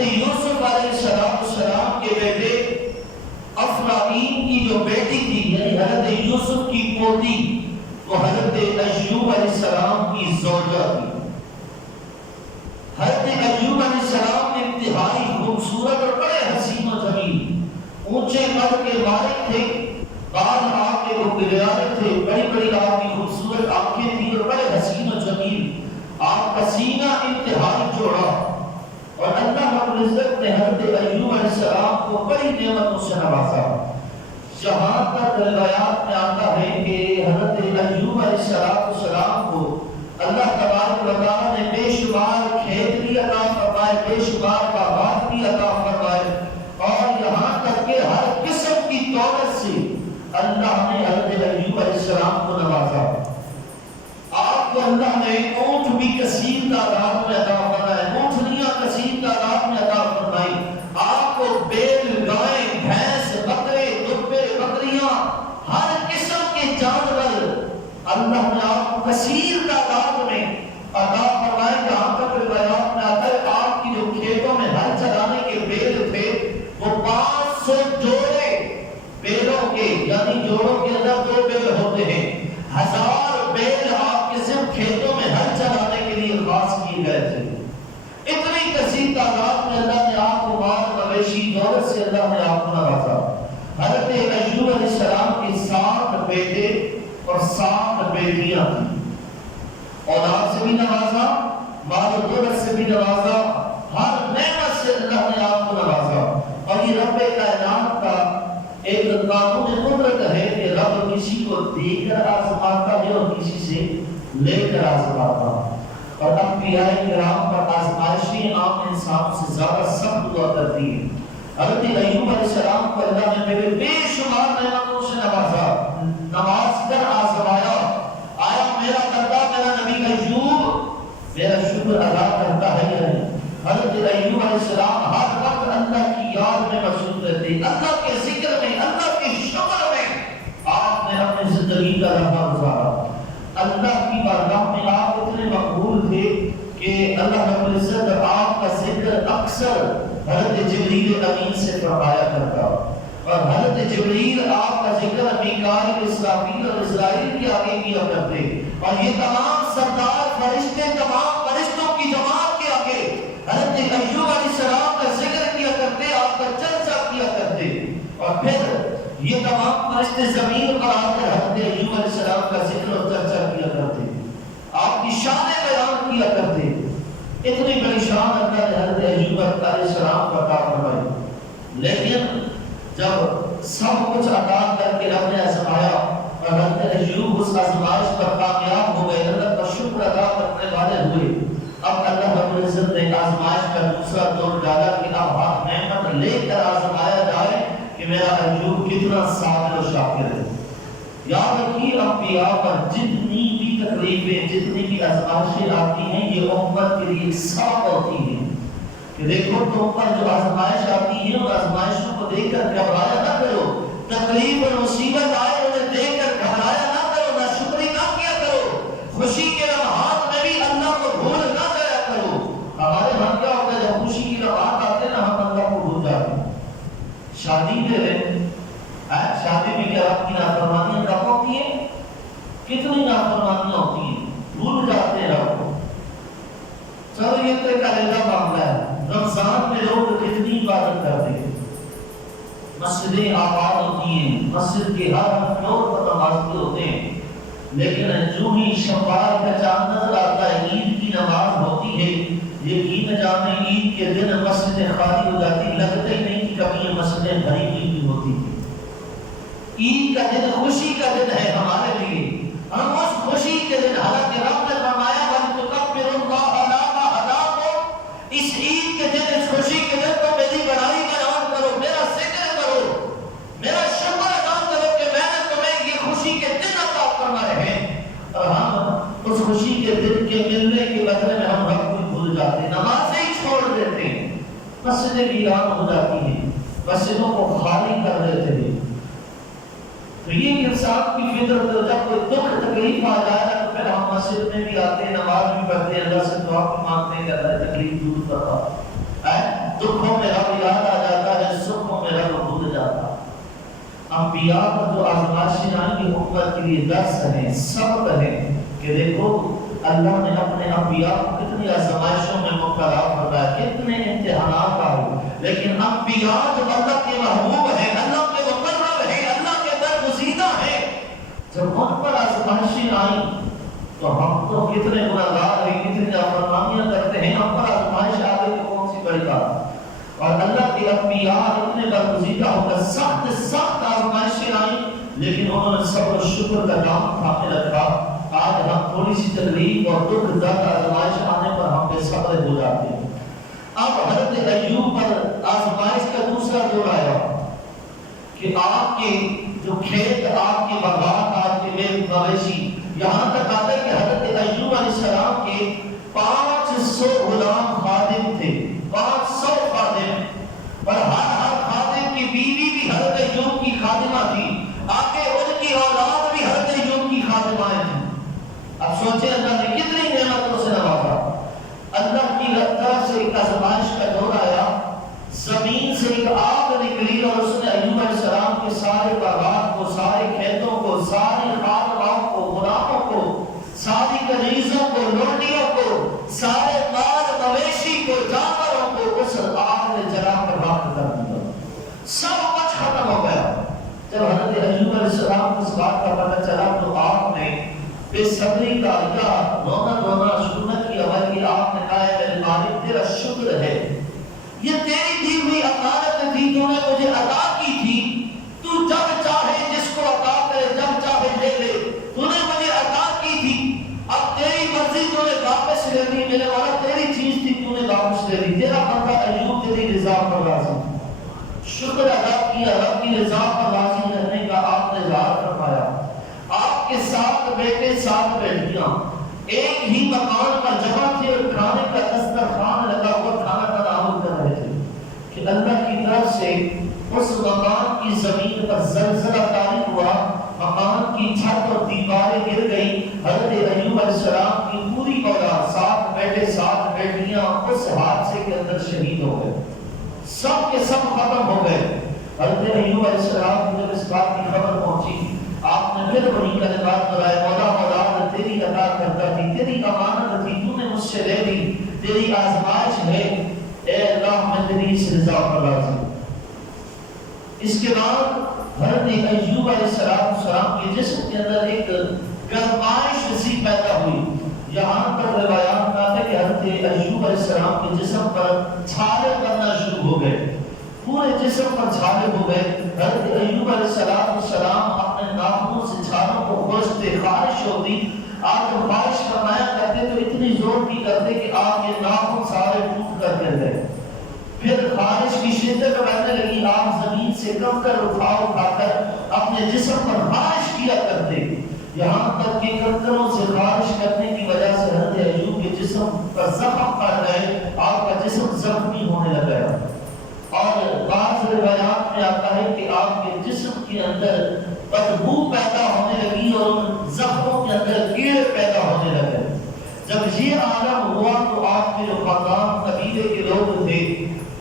یوسف علیہ السلام کے بیٹے افرائیم کی جو بیٹی تھی یعنی حضرت یوسف کی پوتی وہ حضرت ایوب علیہ السلام کی زوجہ تھی. حضرت ایوب علیہ السلام انتہائی خوبصورت اور بڑے حسین و جمیل اونچے قد کے مالک تھے. بال آپ کے وہ گلیارے تھے, بڑی بڑی آپ کی خوبصورت آنکھیں تھیں اور بڑے حسین و جمیل. آپ کا سینہ انتہائی چوڑا اور اللہ رب العزت نے حضرت ایوب علیہ السلام کو بڑی نعمتوں سے نوازا. جہاں تک روایات میں آتا ہے کہ حضرت ایوب علیہ السلام کو اللہ تبارک و تعالیٰ نے بے شمار کھیت بھی عطا فرمائے, بے شمار باغات بھی عطا فرمائے اور یہاں تک کہ ہر قسم کی دولت سے اللہ نے حضرت ایوب علیہ السلام کو نوازا. آپ کو اللہ نے اونٹ بھی کثیر تعداد میں عطا فرمائے, اونٹنیاں کثیر تعداد میں عطا فرمائی. آپ کو بیل, گائے, بھینس, بکرے, دبے, بکریاں, ہر قسم کے جانور اللہ نے آپ کو کثیر تعداد میں عطا فرمائے. جہاں تک روایات میں آتا ہے آپ کی جو کھیتوں میں ہل چلانے کے بیل تھے وہ 500 جوڑے بیلوں کے, یعنی جوڑوں کے اندر 2 بیل ہوتے ہیں, 1000 بیل آپ کے صرف کھیتوں میں ہل چلانے کے لیے خاص کیے گئے تھے. اتنی کثیر تعداد میں اللہ نے آپ کو مال مویشی دولت سے اللہ نے آپ کو نوازا. حضرت ایوب علیہ السلام کے 7 بیٹے اور 7 بیٹیاں تھیں. اولاد سے بھی نوازا, مال و دولت سے بھی نوازا, ہر نعمت سے اللہ نے آپ کو نوازا. اور یہ رب کائنات کا ایک قانون قدرت ہے کہ رب کسی کو دے کر آزماتا ہے اور کسی سے لے کر آزماتا. اور انبیاء کرام پر آزمائشیں عام انسان سے زیادہ سخت ہوا کرتی ہیں. حضرت ایوب علیہ السلام کو اللہ نے میرے بے شمار نعمتوں سے نوازا, نواز کر آزمایا. آیا میرا بندہ, میرا نبی ایوب میرا شکر ادا کرتا ہے یا نہیں؟ حضرت ایوب علیہ السلام ہر وقت اللہ کی یاد میں مصروف رہتے, اللہ کے ذکر میں, اللہ کے شکر میں آپ نے اپنی زندگی کا لمحہ گزارا. اللہ کی بارگاہ میں آپ اتنے مقبول تھے کہ اللہ رب العزت آپ کا ذکر اکثر حضرت جبریل امین سے فرمایا کرتا. اور حضرت جبریل آپ کا ذکر میکائیل, اسرافیل اور اسرائیل کے آگے کیا کرتے. اور یہ تمام سردار فرشتے تمام فرشتوں کی جماعت کے آگے حضرت ایوب علیہ السلام کا ذکر کیا کرتے, آپ کا چرچا کیا کرتے. اور پھر یہ تمام فرشتے زمین پر آ کر حضرت ایوب علیہ السلام کا ذکر اور چرچا کیا کرتے, آپ کی شان بیان کیا کرتے. اتنی بڑی شان اللہ نے حضرت ایوب علیہ السلام کو عطا فرمائی. لیکن جب سب کچھ عطا کر کے رب نے آزمایا اور حضرت ایوب اس آزمائش پر کامیاب ہو گئے, اللہ کا شکر ادا کرنے والے ہوئے, اب اللہ رب العزت نے آزمائش کا دوسرا دور ڈالا کہ اب ہر نعمت لے کر آزمایا جائے کہ میرا ایوب کتنا صابر و شاکر ہے. یاد رکھیے انبیاء پر جتنی بھی تکلیفیں, جتنی بھی آزمائشیں آتی ہیں یہ امت کے لیے سبق ہوتی ہیں کہ دیکھو تم پر جو آزمائش آتی ہے اور آزمائشوں کو دیکھ کر گھبرایا نہ کرو. تکلیف اور مصیبت آئے انہیں دیکھ کر گھبرایا نہ کرو, نہ شکری نہ کیا کرو. خوشی کے لمحات میں بھی اللہ کو بھول نہ جایا کرو. ہمارے ہاں کیا ہوتا ہے جب خوشی کی لمحات آتے ہیں نا ہم اللہ کو بھول جاتے ہیں. شادی میں شادی میں کیا آپ کی نافرمانیاں کب ہوتی ہیں؟ کتنی نافرمانیاں ہوتی ہیں, بھول جاتے ہیں رب کو. چلو یہ تو ایک علیحدہ معاملہ ہے. رمضان میں لوگ کتنی عبادت کرتے ہیں, مسجدیں آباد ہوتی ہیں, مسجد کے ہر فلور پر نمازی ہوتے ہیں, لیکن جو ہی شوال کا چاند نظر آتا ہے, عید کی نماز ہوتی ہے, یقین جانے عید کے دن مسجدیں خالی ہو جاتی, لگتا ہی نہیں کہ کبھی یہ مسجدیں بھری ہوئی بھی ہوتی ہیں. عید کا دن خوشی کا دن ہے ہمارے لیے, ہم اس خوشی کے دن حالانکہ رب نے فرمایا وَلْتُكَبِّرُوا اللَّهَ عَلَىٰ مَا هَدَاكُمْ, اس عید کے دن, اس خوشی کے دن تو میری بڑائی بیان کرو, میرا ذکر کرو, میرا شکر ادا کرو کہ میں نے تمہیں یہ خوشی کے دن عطا فرمائے ہیں. اور ہم اس خوشی کے دن کے ملنے کے بدلے میں ہم رب کو بھول جاتے ہیں, نمازیں ہی چھوڑ دیتے ہیں, مسجدیں ویران ہو جاتی ہیں, مسجدوں کو خالی کر دیتے ہیں. تو یہ انسان کی فطرت ہے, جب کوئی دکھ تکلیف آ جائے تو پھر ہم مسجد میں بھی آتے ہیں, نماز بھی پڑھتے ہیں, اللہ سے دعا بھی مانگتے ہیں کہ اللہ تکلیف دور کرتا ہے. دکھوں میں رب یاد آ جاتا ہے، سکھوں میں رب بھول جاتا ہے۔ انبیاء پر جو آزمائشیں آئیں گی امت کے لیے درس ہیں، سبق ہے کہ دیکھو اللہ نے اپنے انبیاء کو کتنی آزمائشوں میں مبتلا فرمایا، کتنے امتحانات آئے، لیکن انبیاء جو اللہ کے محبوب ہیں، اللہ کے مقرب ہیں، اللہ کے برگزیدہ ہیں، جب ان پر آزمائشیں آئیں تو ہم تو کتنے گناہگار ہیں، کتنی نافرمانیاں کرتے ہیں، ہم پر آزمائش آ گئی تو کون سی بڑی بات۔ اور اللہ کے انبیاء اتنے برگزیدہ ہو کر سخت آزمائشیں آئیں، لیکن انہوں نے صبر و شکر کا نام تھامے رکھا۔ آج ہم تھوڑی سی تکلیف اور دکھ درد آزمائش آنے پر ہم بے صبر ہو جاتے ہیں۔ اب حضرت ایوب پر آزمائش کا دوسرا دور آیا کہ آپ کے جو کھیت، آپ کے باغات، آپ کے میوے مویشی، یہاں تک آتا ہے کہ حضرت ایوب علیہ السلام کے 500 غلام خادم تھے، 500 خادم، اور ہر خادم کی بیوی بھی حضرت ایوب کی خادمہ تھی، آگے ان کی اولاد بھی حضرت ایوب کی خادمائیں تھیں۔ اب سوچیں اللہ نے کتنی نعمتوں سے نوازا۔ اللہ کی طرف سے ایک آزمائش کا دور آیا، زمین سے ایک آگ نکلی اور اس نے ایوب علیہ السلام کے سارے باغات کو، سارے کھیتوں کو، ساری خادمات کو، غلاموں کو، ساری کنیزوں کو، لونڈیوں کو، سارے مال مویشی کو، جانوروں کو اس آگ نے جلا کر راکھ کر دیا، سب کچھ ختم ہو گیا۔ جب حضرت ایوب علیہ السلام کو اس بات کا پتہ چلا تو آپ نے بے صبری کا یا رونا شروع نہ کیا، بلکہ آپ نے کہا ہے میرے مالک تیرا شکر ہے، یہ تیری دی ہوئی امانت تھی، تو نے مجھے عطا کی تھی، تو جب چاہے جس کو عطا کرے، جب چاہے لے لے، تو نے مجھے عطا کی تھی، اب تیری مرضی تو نے واپس لے لی، میرے والا تیری چیز تھی تو نے واپس لے لی، تیرا بندہ ایوب تیری رضا پر راضی۔ شکر ادا کیا، رب کی رضا پر راضی رہنے کا آپ نے اظہار فرمایا۔ آپ کے 7 بیٹے 7 بیٹیاں ایک ہی مکان پر جمع تھے اور کھانے کا دسترخوان لگا ہوا کھانا تناول کر رہے تھے کہ اللہ کی طرف سے اس مکان کی زمین پر زلزلہ طاری ہوا، مکان کی چھت اور دیواریں گر گئی، حضرت ایوب علیہ السلام کی پوری اولاد 7 بیٹے 7 بیٹیاں اس حادثے کے اندر شہید ہو گئے، سب کے سب ختم ہو گئے۔ حضرت ایوب علیہ السلام کو جب اس بات کی خبر پہنچی، آپ نے پھر وہی کلمات دہرائے، مولا مولا میں تیری عطا کرتا تھی، تیری امانت تھی، تو نے مجھ سے لے لی، تیری آزمائش ہے، اے اللہ میں تیری اس رضا پر راضی ہوں۔ اس کے بعد حضرت ایوب علیہ السلام کے جسم کے اندر ایک گرمائش سی پیدا ہوئی، یہاں تک روایات میں آتا ہے کہ حضرت ایوب علیہ السلام کے جسم پر چھالے پڑنا شروع ہو گئے، پورے جسم پر چھالے ہو گئے۔ حضرت ایوب علیہ السلام اپنے ناخنوں سے چھالوں کو کھوجتے، خارش ہوتی، آپ جب خارش فرمایا کرتے تو اتنی زور کی کرتے کہ آپ کے ناخن سارے ٹوٹ کر گر گئے۔ پھر خارش کی شدت بڑھنے لگی، آپ زمین سے کنکر اٹھا کر اپنے جسم پر خارش کیا کرتے، یہاں تک کہ کنکروں سے خارش کرنے کی وجہ سے حضرت ایوب کے جسم پر زخم پڑ گئے، آپ کا جسم زخمی ہونے لگا۔ اور بعض روایات میں آتا ہے کہ آپ کے جسم کے اندر بدبو پیدا ہونے لگی اور ان زخموں کے اندر کیڑے پیدا ہونے لگے۔ جب یہ عالم ہوا تو آپ کے جو خاندان قبیلے کے لوگ تھے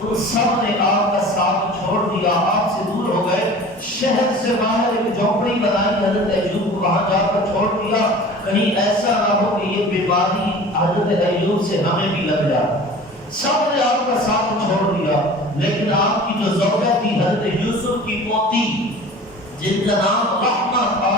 ان سب نے آپ کا ساتھ چھوڑ دیا، آپ سے دور ہو گئے، شہر سے باہر ایک جھونپڑی بنائی، حضرت ایوب کو وہاں جا کر چھوڑ دیا، کہیں ایسا نہ ہو کہ یہ بیماری حضرت ایوب سے ہمیں بھی لگ جائے۔ سب نے آپ کا ساتھ چھوڑ دیا، لیکن آپ کی جو زوجہ تھی حضرت یوسف کی پوتی جن کا نام رحمہ تھا،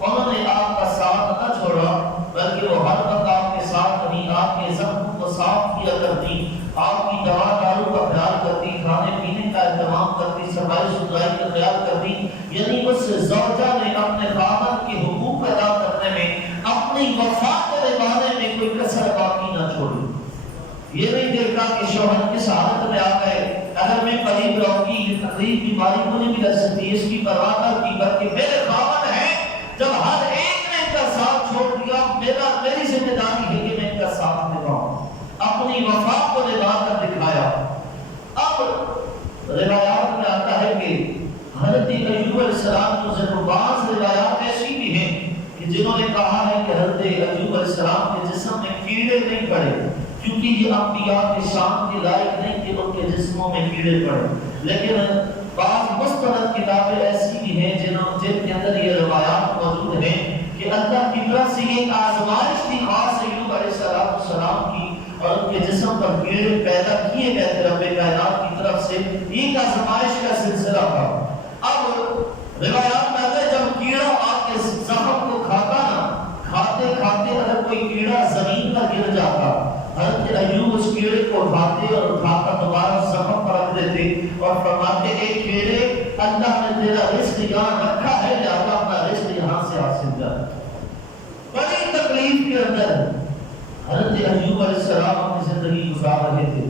انہوں نے آپ کا ساتھ نہ چھوڑا، بلکہ وہ ہر وقت آپ کے ساتھ رہی، آپ کے زخم کو صاف کیا کرتی، آپ کی دوا دارو کا خیال کرتی، کھانے پینے کا اہتمام کرتی، صفائی ستھرائی کا خیال کرتی، یعنی اس زوجہ نے اپنے خاوند کے حقوق ادا کرنے میں، اپنی وفا کے نبھانے میں کوئی کسر باقی نہ چھوڑی۔ یہ نہیں دیکھا کہ شوہر کس حالت میں آ گئے، اگر میں قریب رہوں گی یہ تکلیف بیماری مجھے بھی لگ سکتی ہے، اس کی پرواہ نہ کی، بلکہ میرے خاوند ہیں، جب ہر ایک نے ان کا ساتھ چھوڑ دیا، میری ذمہ داری ہے کہ میں ان کا ساتھ نبھاؤں، اپنی وفا کو نبھا کر دکھایا۔ اب روایات میں آتا ہے کہ حضرت ایوب علیہ السلام کو ذکر، بعض روایات ایسی بھی ہیں کہ جنہوں نے کہا ہے کہ حضرت ایوب علیہ السلام کے جسم میں کیڑے نہیں پڑے، کیونکہ یہ انبیاء کے شان کے لائق نہیں کہ ان کے جسموں میں کیڑے پڑے. لیکن بعض مستند کتابیں ایسی بھی ہیں جن کے اندر یہ روایات موجود ہیں کہ اللہ کی طرف سے ایک آزمائش تھی خاص ایوب علیہ السلام کی اور ان کے جسم پر کیڑے پیدا کیے گئے تھے رب کائنات کی طرف سے. ایک آزمائش کا سلسلہ تھا. اب روایات میں آتا ہے جب کیڑا آپ کے زخم کو کھاتا نا، کھاتے کھاتے اگر کوئی کیڑا زمین پر گر جاتا، حضرت ایوب اس کیڑے کو اٹھاتے اور اٹھا کر دوبارہ زخم پر رکھ دیتے اور فرماتے ایک کیڑے اللہ نے تیرا رزق یہاں رکھا ہے لہذا اپنا رزق یہاں سے حاصل کر. بڑی تکلیف کے اندر حضرت ایوب علیہ السلام اپنی زندگی گزار رہے تھے.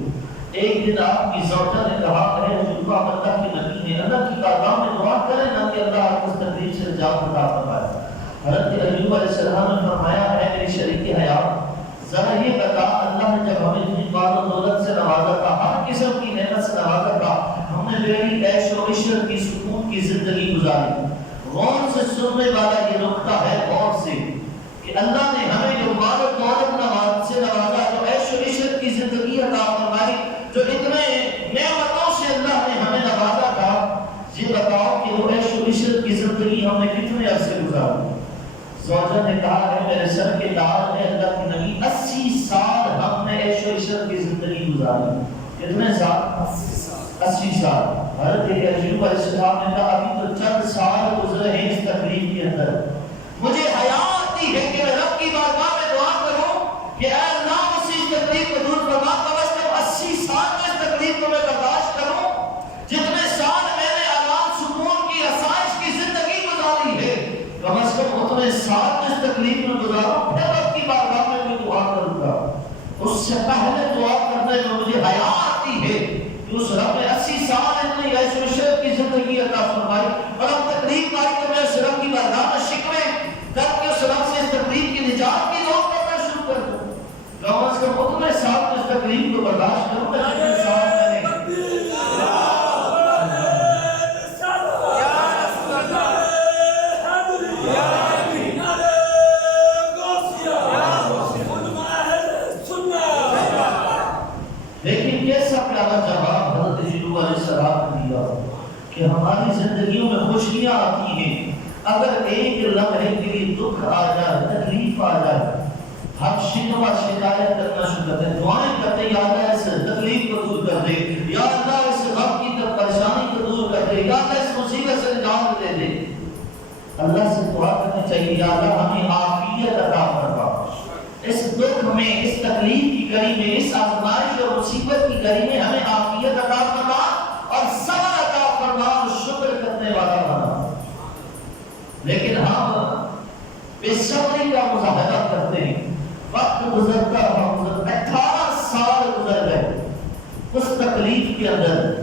ایک دن آپ کی زوجہ نے کہا کہ ایوب اللہ کی نبی ہے، اللہ کی بارگاہ میں دعا کریں نا کہ اللہ آپ کو اس تکلیف سے نجات عطا فرمائے. حضرت ایوب علیہ السلام نے فرمایا ہے میری شریک حیات ذرا یہ بتا، اللہ نے جب ہمیں اتنی مال و دولت سے نوازا تھا، ہر قسم کی نعمت سے نوازا تھا، ہم نے بڑی عیش و عشرت کی سکون کی زندگی گزاری. غور سے سننے والا یہ نقطہ ہے غور سے کہ اللہ نے ہمیں جو مال و دولت سے نوازا، جو عیش و عشرت کی زندگی عطا فرمائی، جو اتنے نعمتوں سے اللہ نے ہمیں نوازا تھا، یہ بتاؤ کہ وہ عیش و عشرت کی زندگی ہم نے کتنے عرصے گزاری. زوجہ نے کہا ہے میرے سر کے تاج ہے اللہ کے نبی 80 سال ہم نے عیش و عشرت کی زندگی گزاری. کتنے سال؟ 80 سال. حضرت ایوب علیہ السلام نے کہا ابھی تو چند سال گزرے ہیں اس تکلیف کے اندر، مجھے حیا آتی ہے کہ میں رب کی بارگاہ میں دعا کروں کہ اے اللہ مجھ اس تکلیف کو دور فرما. کم از کم 80 سال میں اس تکلیف کو میں برداشت کروں. جتنے سال میں نے آرام سکون کی آسائش کی زندگی گزاری ہے، کم از کم اتنے سال اس تکلیف میں گزارا، پھر رب کی بارگاہ میں میں دعا کروں گا. اس سے پہلے دعا کرنے میں مجھے حیا آتی ہے کہ اس رب نے 80 سال اتنی عیش و عشرت کی زندگی عطا فرمائی اور اب تکلیف آئی تو میں اس رب کی بارگاہ میں شکوے کر کے اس رب سے اس تکلیف کی نجات کی دعا کرنا شروع کر دوں. کم از کم اتنے سال میں اس تکلیف کو برداشت کروں گا جتنے سال میں نے کہ ہماری زندگیوں میں خوشیاں آتی ہیں، اگر ایک لمحے کے لیے دکھ آ جائے، تکلیف آ جائے، ہم شکوہ شکایت کرنا شروع کرتے ہیں، دعائیں کرتے ہیں یا اللہ اس تکلیف کو دور کر دے، یا اللہ اس غم کی پریشانی کو دور کر دے، یا اللہ اس مصیبت سے نجات دے دے. اللہ سے دعا کرنی چاہیے یا اللہ ہمیں عافیت عطا فرما، اس دکھ میں، اس تکلیف کی گھڑی میں، اس آزمائش اور مصیبت کی گھڑی میں ہمیں عافیت عطا فرما اور صبر عطا فرما اور شکر کرنے والا بنا. لیکن ہم بے صبری کا مظاہرہ کرتے ہیں. وقت گزرتا ہم 18 سال گزر گئے اس تکلیف کے اندر،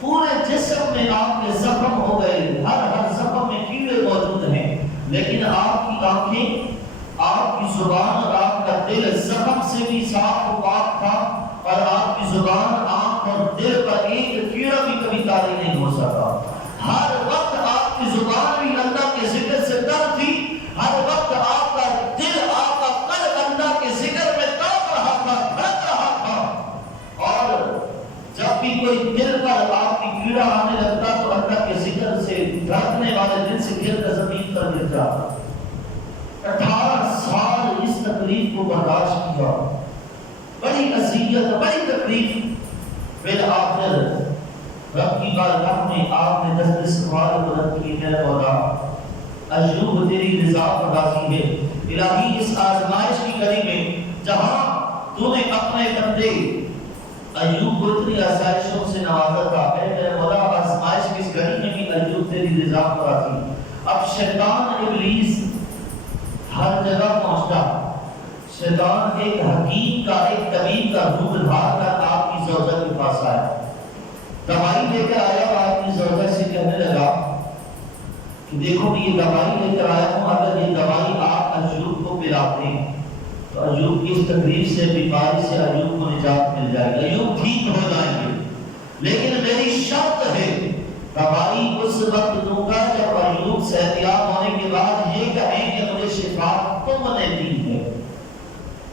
پورے جسم میں آپ کے زخم ہو گئے، ہر زخم میں کیڑے موجود ہیں، لیکن آپ کی آنکھیں، آپ کی زبان اور آپ کا دل زخم سے بھی صاف و پاک تھا اور آپ کی زبان، آنکھ اور دل پر ایک کیڑا بھی کبھی طاری نہیں ہو سکا. ہر وقت آپ کی زبان بھی اللہ کے ذکر سے تر تھی، ہر وقت آپ کا دل، آپ کا قلب اللہ کے ذکر میں تڑپ رہا تھا، دھڑک رہا تھا. اور جب بھی کوئی دل پر آپ کی کیڑا آنے لگتا تو اللہ کے ذکر سے دھڑکنے والے دل سے گر کر زمین پر گر جاتا. 18 سال اس تکلیف کو برداشت کیا، بڑی اذیت، بڑی تکلیف. بالآخر رب کی بارگاہ میں آپ نے دست سوال بلند کی، میرے مولا ایوب تیری رضا پر راضی ہے، الہی اس آزمائش کی گھڑی میں جہاں تو نے اپنے بندے ایوب کو اتنی آسائشوں سے نوازا تھا، اے میرے مولا آزمائش کی اس گھڑی میں بھی ایوب تیری رضا پر راضی. اب شیطان ابلیس ہر جگہ پہنچتا، شیطان ایک حکیم کا، ایک طبیب کا روپ دھار کر آپ کی زوجہ کے پاس آیا، دوائی لے کر آیا اور آپ کی زوجہ سے کہنے لگا کہ دیکھو یہ دوائی لے کر آیا ہوں، اگر یہ دوائی آپ ایوب کو پلاتے ہیں تو ایوب کی اس تکلیف سے، بیماری سے ایوب کو نجات مل جائے گی، ایوب ٹھیک ہو جائیں گے. لیکن میری شرط ہے دوائی اس وقت دوں گا جب ایوب صحتیاب ہونے کے بعد یہ کہیں کہ مجھے شفا تم نے دی ہے،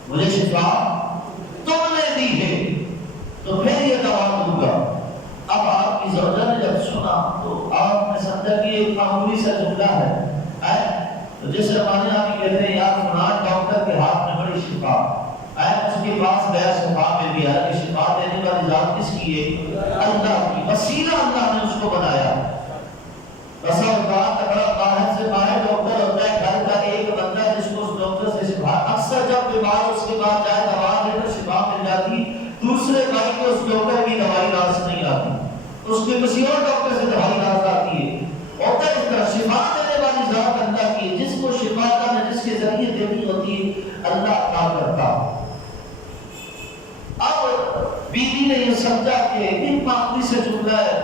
مجھے شفا تم نے دی ہے، تو پھر یہ دوا تو آپ نے سمجھا کہ ایک معمولی سا جملہ ہے تو جس زمانے آپ کہتے ہیں یار فلاں ڈاکٹر کے ہاتھ میں بڑی شفا اس کے پاس گیا شفا مل گیا کہ شفا دینے والی ذات کس کی ہے؟ اللہ کی، وسیلہ اللہ نے اس کو بنایا۔ بسا اوقات اگر باہر سے باہر ڈاکٹر ہوتا ہے، گھر کا ایک بندہ جس کو اس ڈاکٹر سے شفا، اکثر جب بیمار اس کے بعد جائے دوا لے کر شفا مل جاتی، دوسرے بھائی کو اس ڈاکٹر کی دوائی راس نہیں آتی، اس کے کسی اور ڈاکٹر سے دوائی راس آتی ہے۔ ہوتا ہے اس طرح، شفا دینے والی ذات اللہ کی ہے، جس کو شفا اللہ نے جس کے ذریعے دینی ہوتی ہے اللہ عطا کرتا۔ اب بیوی نے یہ سمجھا کہ ایک معمولی سے جملہ ہے،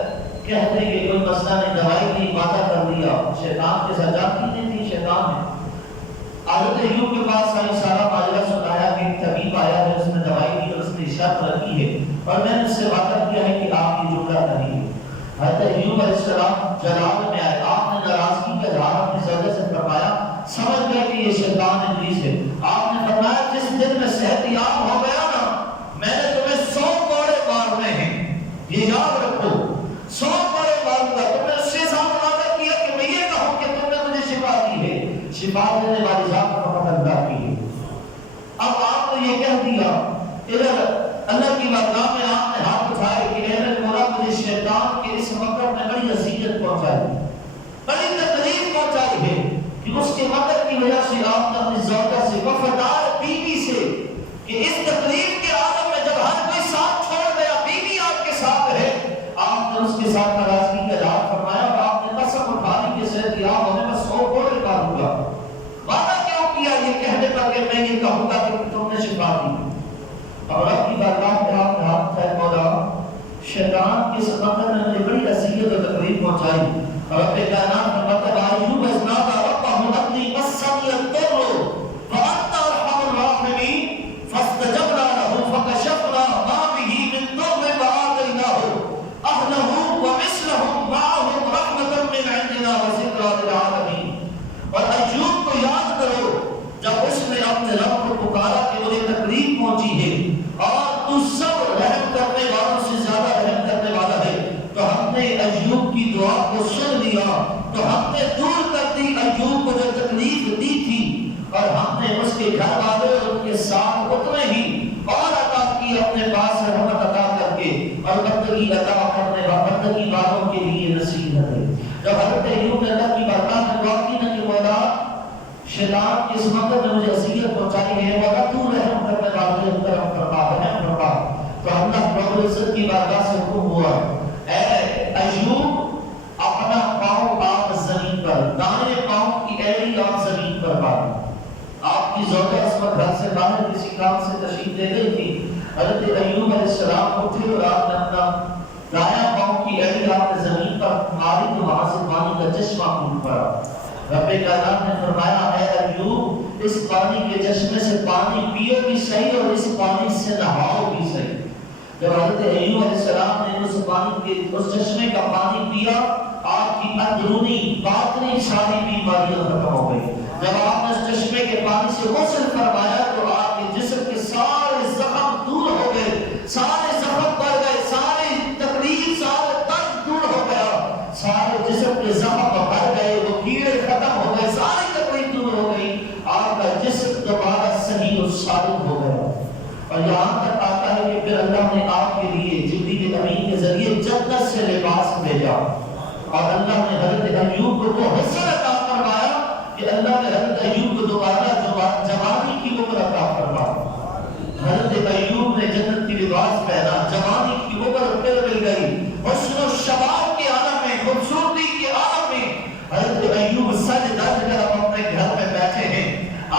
کہتے ہیں کہ کوئی مسئلہ نہیں، دوائی نہیں، وعدہ کر دیا، شیطان کے ساتھ جاتی نہیں تھی، شیطان ہے۔ حضرت ایوب کے پاس آئی، سارا ماجرا سنایا کہ ایک طبیب آیا ہے، اس نے دوائی دی اور اس نے شرط رکھی ہے اور میں نے اس سے وعدہ کیا ہے کہ آپ یہ جملہ کریے۔ حضرت ایوب علیہ السلام جلال میں آئے، آپ نے ناراضگی کا اظہار اپنی زوجہ سے فرمایا، سمجھ گئے کہ یہ شیطان ابلیس ہے۔ آپ نے فرمایا جس دن میں صحت یاب ہو گیا نا، میں نے تمہیں 100 کوڑے مارنے ہیں، یہ یاد رکھو، 100 کوڑے ماروں گا۔ تو میں اس سے ساتھ وعدہ کیا کہ میں یہ کہوں کہ تم نے مجھے شفا دی ہے، شفا دینے والی ذات فقط اللہ کی ہے۔ اب آپ نے یہ کہہ دیا، ادھر اللہ کی بارگاہ میں آپ نے ہاتھ اٹھائے کہ اے میرے مولا، مجھے شیطان کے اس مکر نے بڑی اذیت پہنچائی، بڑی تکلیف پہنچائی ہے کہ اس کے مکر کی وجہ سے آپ نے اپنی زوجہ سے، وفادار بیوی سے، کہ اس تکلیف کے عالم میں جب ہر کوئی ساتھ چھوڑ گیا، بیوی آپ کے ساتھ ہے، آپ نے اس کے ساتھ ناراضگی کا اظہار فرمایا اور آپ نے قسم اٹھائی کہ صحت یاب ہونے میں 100 کوڑے ماروں گا۔ وعدہ کیوں کیا؟ یہ کہنے پر کہ میں یہ کہوں گا کہ تم نے شفا دی۔ اور رب کی بارگاہ میں آپ نے ہاتھ اٹھائے، مولا شیطان کے سمندر نے مجھے بڑی اذیت اور تکلیف پہنچائی۔ رب کائنات نے بتایا ایوب اذ نادى ربه انی مسنی الضر وانت ارحم الراحمین فاستجبنا له فکشفنا ما به من ضر وآتیناه اهله ومثلهم معهم رحمة من عندنا وذکریٰ للعالمین۔ اور ایوب کو یاد کرو جب اس نے اپنے رب کو پکارا کہ مجھے تکلیف پہنچی ہے اور تو سب رحم کرنے والوں سے زیادہ رحم کرنے والا ہے، تو ہم نے ایوب کی دعا کو سن لیا، تو ہم نے دور کر دی ایوب کو جو تکلیف دی تھی، اور ہم نے اس کے گھر والے اور ان کے ساتھ اتنے ہی اور عطا کی اپنے پاس رحمت عطا کر کے، اور بندگی عطا کرنے بندگی والوں کے لیے نصیحت ہے۔ جب حضرت ایوب نے اللہ کی بارگاہ میں دعا کی نہ کہ مولا شیطان کے سمندر نے مجھے اذیت پہنچائی ہے، مولا تو رحم کرنے والے کی طرف فرما، رحم فرما، تو اللہ رب العزت کی بارگاہ سے حکم ہوا، اے ایوب اپنا پاؤں آپ زمین پر، دائیں پاؤں کی ایڑی آپ زمین پر ماریں۔ آپ کی زوجہ اس وقت گھر سے باہر کسی کام سے تشریف لے گئی تھی، حضرت ایوب علیہ السلام اٹھے اور آپ نے اپنا دائیں پاؤں کی ایڑی آپ نے زمین پر ماری تو وہاں سے پانی کا چشمہ پھوٹ پڑا۔ رب کائنات نے فرمایا ہے ایوب اس پانی کے چشمے سے پانی پیو بھی صحیح اور اس پانی سے نہاؤ بھی صحیح۔ جب حضرت ایوب علیہ السلام نے اس پانی کے اس چشمے کا پانی پیا، آپ کی اندرونی باطنی ساری بیماریاں ختم ہو گئی۔ جب آپ نے اس چشمے کے پانی سے غسل فرمایا تو آپ کے جسم کے سارے زخم دور ہو گئے، سارے زخم بڑھ گئے، ساری تکلیف سارے درد دور ہو گیا، سارے جسم کے زخم بھر گئے، وہ کیڑے ختم ہو گئے، ساری تکلیف دور ہو گئی، آپ کا جسم دوبارہ صحیح اور سالم ہو گیا۔ اور یہاں تک آتا ہے کہ پھر اللہ نے آپ کے لیے جبریل امین کے ذریعے جنت سے لباس بھیجا، اور اللہ نے حضرت ایوب کو وہ حسن عطا فرمایا کہ اللہ نے حضرت ایوب کو دوبارہ جوانی کی عمر عطا فرمائی۔ حضرت ایوب نے جنت کی لباس پہنا، جوانی کی عمر پھر مل گئی، حسن و شباب کے عالم میں، خوبصورتی کے عالم میں حضرت ایوب سج دج کر اپنے گھر میں بیٹھے ہیں۔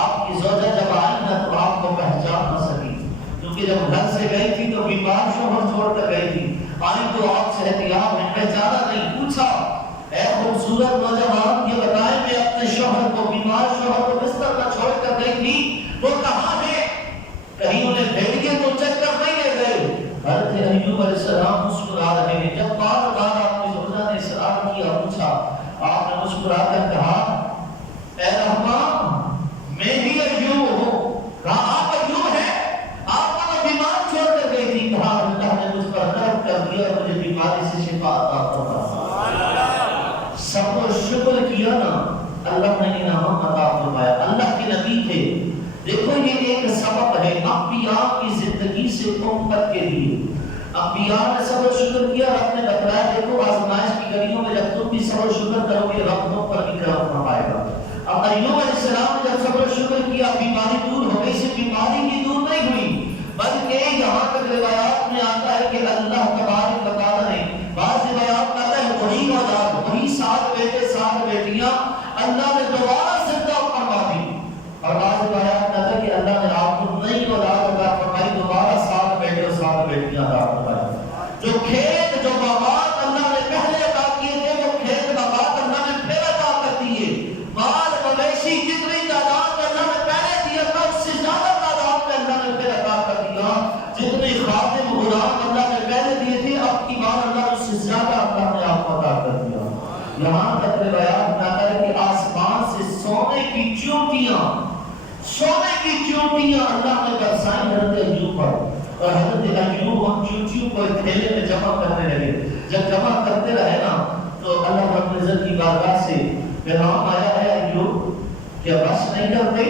آپ کی زوجہ جب آئی نہ تو آپ کو پہچان نہ سکی، کیونکہ جب گھر سے گئی تھی تو بیمار شوہر چھوڑ کر گئی تھی، آئی تو آپ صحت یاب ہیں، پہچانا نہیں، پوچھا اے خوبصورت نوجوان یہ بتائیں میں اپنے شوہر کو، بیمار شوہر کو بستر پر چھوڑ کر گئی تھی، وہ کہاں ہے؟ کہیں انہیں بھیڑیے تو چکر نہیں لے گئے؟ حضرت ایوب علیہ السلام مسکرا رہے ہیں۔ جب بار بار آپ کی زوجہ نے اصرار کیا، پوچھا، آپ نے مسکرا کر کہا اے رحمان میں ہی ایوب ہوں۔ کہا آپ ایوب ہیں؟ آپ کو بیمار چھوڑ کر گئی تھی۔ کہا اللہ نے مجھ پر رحم کر دیا اور مجھے بیماری سے شفا عطا فرمایا۔ صبر و شکر کیا نا، اللہ نے انعام عطا فرمایا۔ اللہ کے نبی تھے، دیکھو یہ ایک سبب ہے انبیاء کی زندگی سے امت کے لیے۔ انبیاء نے صبر و شکر کیا، رب نے بتلایا دیکھو آزمائش کی گھڑیوں میں جب تم بھی صبر و شکر کرو گے رب تم پر بھی کرم فرمائے گا۔ اب ایوب علیہ السلام نے جب صبر و شکر کیا، بیماری دور ہو گئی، صرف بیماری کی دور نہیں ہوئی بلکہ یہاں تک روایات میں آتا ہے کہ اللہ تبارک و تعالی نے، بعض روایات میں آتا ہے وہی اولاد، وہی 7 بیٹے 7 بیٹیاں اللہ نے دوبارہ زندہ فرما دی، اور بعض روایات میں آتا ہے کہ اللہ نے آپ کو نئی اولاد عطا فرمائی، دوبارہ 7 بیٹے اور 7 بیٹیاں عطا فرمائی۔ جو کھیت جو باغات اللہ نے پہلے عطا کیے تھے وہ کھیت باغات اللہ نے پھر عطا کر دیے، مال مویشی جتنی تعداد میں اللہ نے پہلے دیا تھا اس سے زیادہ تعداد میں اللہ نے پھر عطا کر دیا، جتنے خادم غلام اللہ نے پہلے دیے تھے اب کی بار اللہ نے اس سے زیادہ اللہ نے آپ کو عطا کر دیا۔ یہاں تک روایات میں آتا ہے کہ آسمان سے سونے کی چونٹیاں اللہ نے برسائیں حضرت ایوب پر، اور حضرت ایوب ان چونٹیوں کو ایک تھیلے میں جمع کرنے لگے۔ جب جمع کرتے رہے نا تو اللہ رب العزت کی بارگاہ سے پیغام آیا ہے ایوب کیا بس نہیں کرتے؟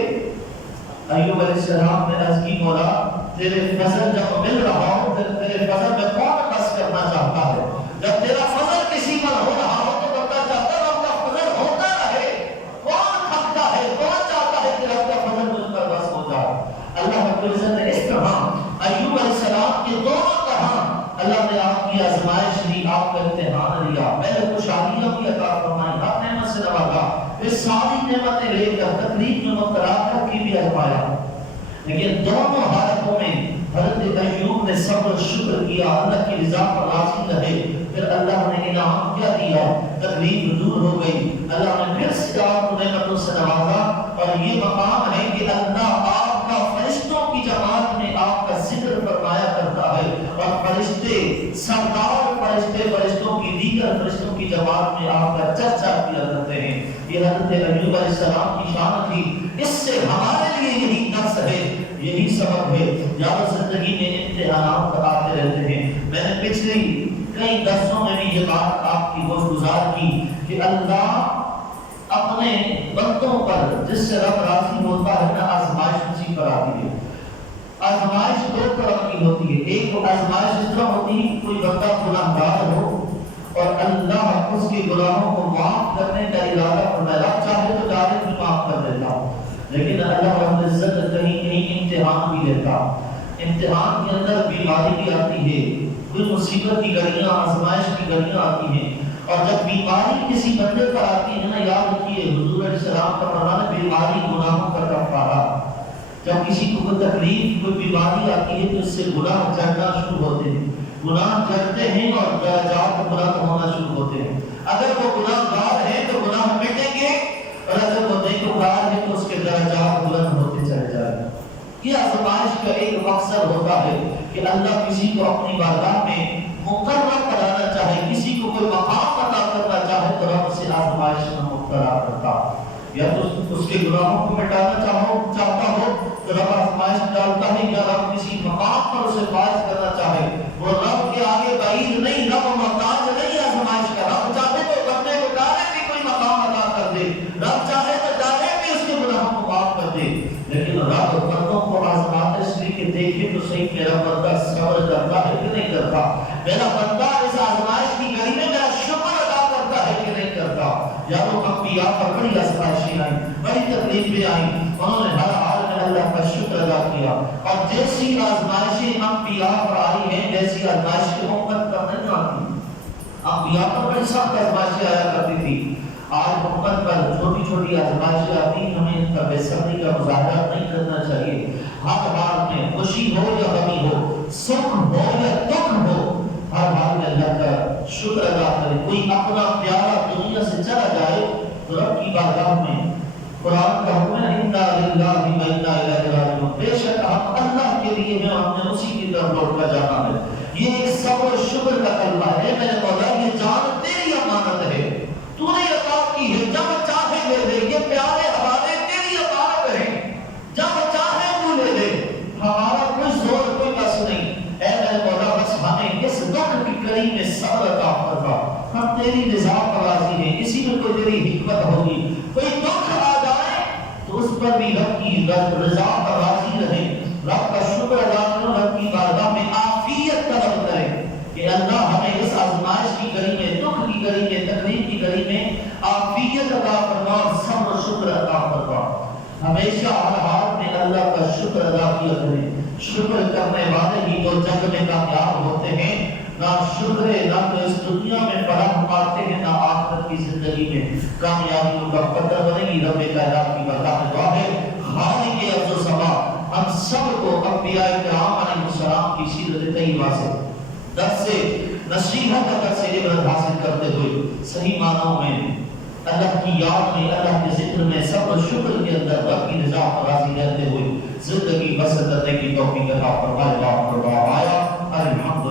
ایوب علیہ السلام نے عرض کی مولا تیرے فضل جب مل رہا ہو تیرے فضل میں کون بس کرنا چاہتا ہے؟ جب تیرا فضل کسی پر ہو رہا ہو تو بندہ چاہتا ہے رب کا فضل ہوتا رہے، کون تھکتا ہے، کون چاہتا ہے کہ رب کا فضل مجھ پر بس ہو جائے۔ اللہ رب العزت نے اس طرح ایوب علیہ السلام کے دونوں طرح اللہ نے آپ کی آزمائش لی، آپ کا امتحان لیا، پہلے خوشحالیاں بھی عطا فرمائی، ہر نعمت سے نوازا، پھر ساری نعمتیں لے کر تکلیف میں مبتلا کر کے بھی آزمایا۔ لیکن دونوں حالتوں میں حضرت ایوب نے صبر و شکر کیا، اللہ کی رضا پر راضی رہے، پھر اللہ نے انعام کیا دیا، تکلیف دور ہو گئی، اللہ نے پھر سے آپ کو نعمتوں سے نوازا۔ اور یہ مقام ہے کہ اللہ آپ کا فرشتوں کی جماعت میں آپ کا ذکر فرمایا کرتا ہے، اور فرشتے سردار فرشتے فرشتوں کی دیگر فرشتوں کی جماعت میں آپ کا چرچا کیا کرتے ہیں۔ یہ حضرت ایوب علیہ السلام کی شان تھی، اس سے ہمارے لیے یہی درس ہے، یہی سبب ہے۔ یاد زندگی میں امتحانات آتے رہتے ہیں، میں نے پچھلی کئی درسوں میں بھی یہ بات آپ کی گوش گزار کی کہ اللہ اپنے بندوں پر جس سے رب راضی ہوتا ہے نا آزمائش اسی پر آتی ہے۔ آزمائش 2 طرح کی ہوتی ہے، ایک آزمائش اس طرح ہوتی ہے کوئی بندہ گناہگار ہو اور اللہ اس کے گناہوں کو معاف کرنے کا ارادہ فرمایا، چاہے تو ڈائریکٹ بھی معاف کر دیتا، لیکن اللہ رب العزت کہیں کہیں امتحان بھی لیتا، امتحان کے اندر بیماری بھی آتی ہے، کوئی مصیبت کی گھڑیاں آزمائش کی گھڑیاں آتی ہیں، اور جب بیماری کسی بندے پر آتی ہے نا یاد رکھیے حضور علیہ السلام کا فرمان ہے بیماری گناہوں کا کفارہ۔ جب کسی کو کوئی تکلیف کوئی بیماری آتی ہے تو اس سے گناہ جڑنا شروع ہوتے ہیں، گناہ جڑتے ہیں اور درجات بلند ہونا شروع ہوتے ہیں۔ اگر وہ گناہ گار ہے تو گناہ مٹیں گے، اور اگر وہ نیکوکار ہے تو اس کے درجات بلند ہوتے چلے جائیں گے۔ یہ آزمائش کا ایک مقصد ہوتا ہے کہ اللہ کسی کو اپنی بارگاہ میں مقرر کرانا چاہے، کسی کو کوئی مقام عطا کرنا چاہے تو رب سے آزمائش میں مبتلا کرتا، یا تو اس کے گناہوں کو مٹانا چاہتا ہو تو رب آزمائش ڈالتا ہے، یا رب کسی مقام پر اسے فائز کرنا چاہے وہ رب کے آگے بعید نہیں، رب محتاج نہیں آزمائش کا، رب چاہے تو بندے کو ڈائریکٹ بھی کوئی مقام عطا کر دے، رب چاہے تو ڈائریکٹ بھی اس کے گناہوں کو معاف کر دے، لیکن رب بندوں کو آزماتا ہے اس لیے کہ دیکھے تو صحیح میرا بندہ صبر کرتا ہے کہ نہیں کرتا، میرا بندہ اس آزمائش کی گھڑی میں میرا شکر ادا کرتا ہے کہ نہیں کرتا۔ یا وہ انبیاء پر بڑی آزمائشیں آئیں، بڑی تکلیفیں آئیں، انہوں نے ہر حال میں اللہ کا شکر ادا کیا، اور جیسی آزمائشیں انبیاء پر آئی ہیں جیسی آزمائشیں امت پر نہیں آتی۔ انبیاء پر بڑی سخت آزمائشیں آیا کرتی تھی، آج امت پر چھوٹی چھوٹی آزمائشیں آتی، ہمیں ان کا بے صبری کا مظاہرہ نہیں کرنا چاہیے۔ ہر حال میں خوشی ہو یا غمی ہو، سکھ ہو یا دکھ ہو، ہر حال میں اللہ کا شکر ادا کرے۔ کوئی اپنا پیارا دنیا سے چلا جائے تو رب کی بارگاہ میں قرآن کا حکم ہے انا للہ و انا الیہ راجعون، بے شک ہم اللہ کے لیے ہیں، ہم نے اسی کی طرف لوٹ کر جانا ہے۔ یہ ایک صبر و شکر کا کلمہ ہے، میرے مولا یہ جان تیری امانت ہے، تو نے عطا کی ہے، جب چاہے لے لے، یہ پیارے حوالے تیری امانت ہے، جب چاہے تو لے لے، ہمارا کوئی زور کوئی بس نہیں۔ اے میرے مولا بس ہمیں اس دکھ کی کڑی میں صبر عطا فرما، ہم تیری رضا پر راضی ہیں، اسی میں عافیت عطا فرما، صبر و شکر عطا فرما۔ ہمیشہ ہر حال میں اللہ کا شکر ادا کیا کریں۔ شکر کرنے والے ہی تو جنگ میں کامیاب ہوتے ہیں۔ نہ شکر نہ تو اس دنیا میں فلاح پاتے ہیں، نہ آخرت کی زندگی میں کامیابیوں کا پتہ بنے گی۔ رب کائنات کی بارگاہ میں دعا ہے، خالق ارض و سما ہم سب کو انبیاء کرام علیہ السلام کی سیرت طیبہ سے درس نصیحت کا سے عبرت حاصل کرتے ہوئے صحیح معنوں میں اللہ کی یاد میں، اللہ کے ذکر میں، صبر و شکر کے اندر رب کی رضا کو راضی کرتے ہوئے زندگی بسر کرنے کی توفیق عطا فرمائے۔